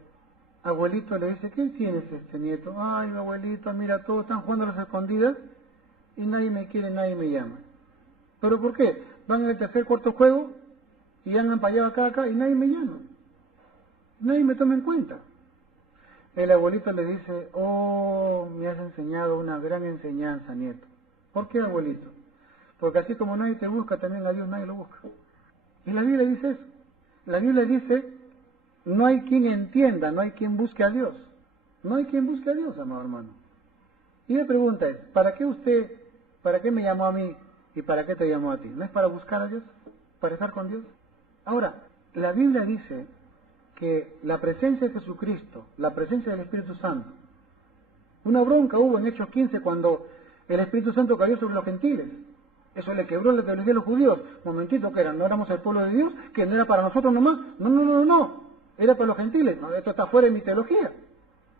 abuelito le dice, ¿qué tienes este nieto? Ay, mi abuelito, mira, todos están jugando a las escondidas y nadie me quiere, nadie me llama. ¿Pero por qué? Van al tercer, cuarto juego y andan para allá, acá y nadie me llama. Nadie me toma en cuenta. El abuelito le dice, oh, me has enseñado una gran enseñanza, nieto. ¿Por qué, abuelito? Porque así como nadie te busca, también a Dios nadie lo busca. Y la Biblia dice eso. La Biblia dice, no hay quien entienda, no hay quien busque a Dios. No hay quien busque a Dios, amado hermano. Y la pregunta es, ¿para qué me llamó a mí y para qué te llamó a ti? ¿No es para buscar a Dios? ¿Para estar con Dios? Ahora, la Biblia dice que la presencia de Jesucristo, la presencia del Espíritu Santo, una bronca hubo en Hechos 15 cuando el Espíritu Santo cayó sobre los gentiles. Eso le quebró la teología de los judíos. Momentito, que era, no éramos el pueblo de Dios, que no era para nosotros nomás. No. Era para los gentiles. No, esto está fuera de mi teología.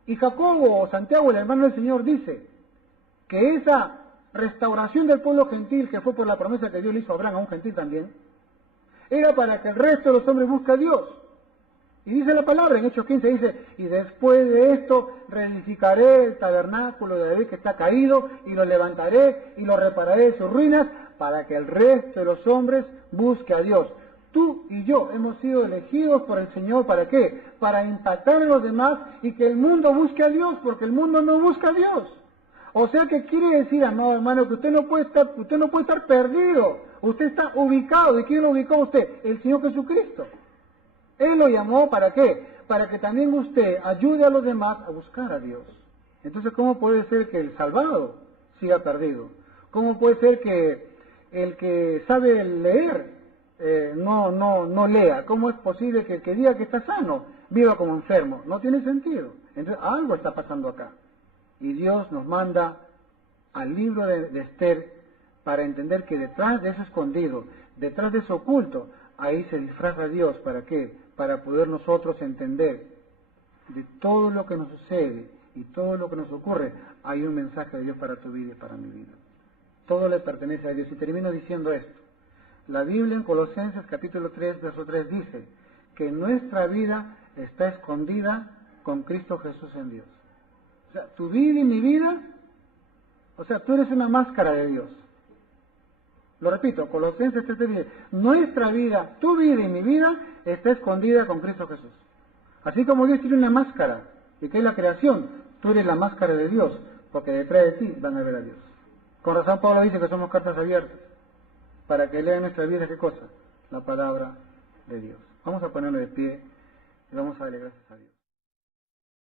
Y Jacobo o Santiago, el hermano del Señor, dice que esa restauración del pueblo gentil, que fue por la promesa que Dios le hizo a Abraham, a un gentil también, era para que el resto de los hombres busque a Dios. Y dice la palabra, en Hechos 15 dice, y después de esto reedificaré el tabernáculo de David que está caído, y lo levantaré y lo repararé de sus ruinas, para que el resto de los hombres busque a Dios. Tú y yo hemos sido elegidos por el Señor, ¿para qué? Para impactar a los demás y que el mundo busque a Dios, porque el mundo no busca a Dios. O sea que quiere decir, amado hermano, que usted no puede estar perdido, usted está ubicado. ¿Y quién lo ubicó a usted? El Señor Jesucristo. Él lo llamó, ¿para qué? Para que también usted ayude a los demás a buscar a Dios. Entonces, ¿cómo puede ser que el salvado siga perdido? ¿Cómo puede ser que el que sabe leer no lea? ¿Cómo es posible que el que diga que está sano viva como enfermo? No tiene sentido. Entonces, algo está pasando acá. Y Dios nos manda al libro de Esther para entender que detrás de eso escondido, detrás de eso oculto, ahí se disfraza Dios. ¿Para qué? Para poder nosotros entender de todo lo que nos sucede y todo lo que nos ocurre, hay un mensaje de Dios para tu vida y para mi vida. Todo le pertenece a Dios. Y termino diciendo esto. La Biblia en Colosenses capítulo 3, verso 3 dice que nuestra vida está escondida con Cristo Jesús en Dios. O sea, tu vida y mi vida, o sea, tú eres una máscara de Dios. Lo repito, Colosenses 3 dice, nuestra vida, tu vida y mi vida está escondida con Cristo Jesús. Así como Dios tiene una máscara, y que es la creación, tú eres la máscara de Dios, porque detrás de ti van a ver a Dios. Con razón Pablo dice que somos cartas abiertas, para que lean nuestra vida, ¿qué cosa? La palabra de Dios. Vamos a ponerlo de pie y vamos a darle gracias a Dios.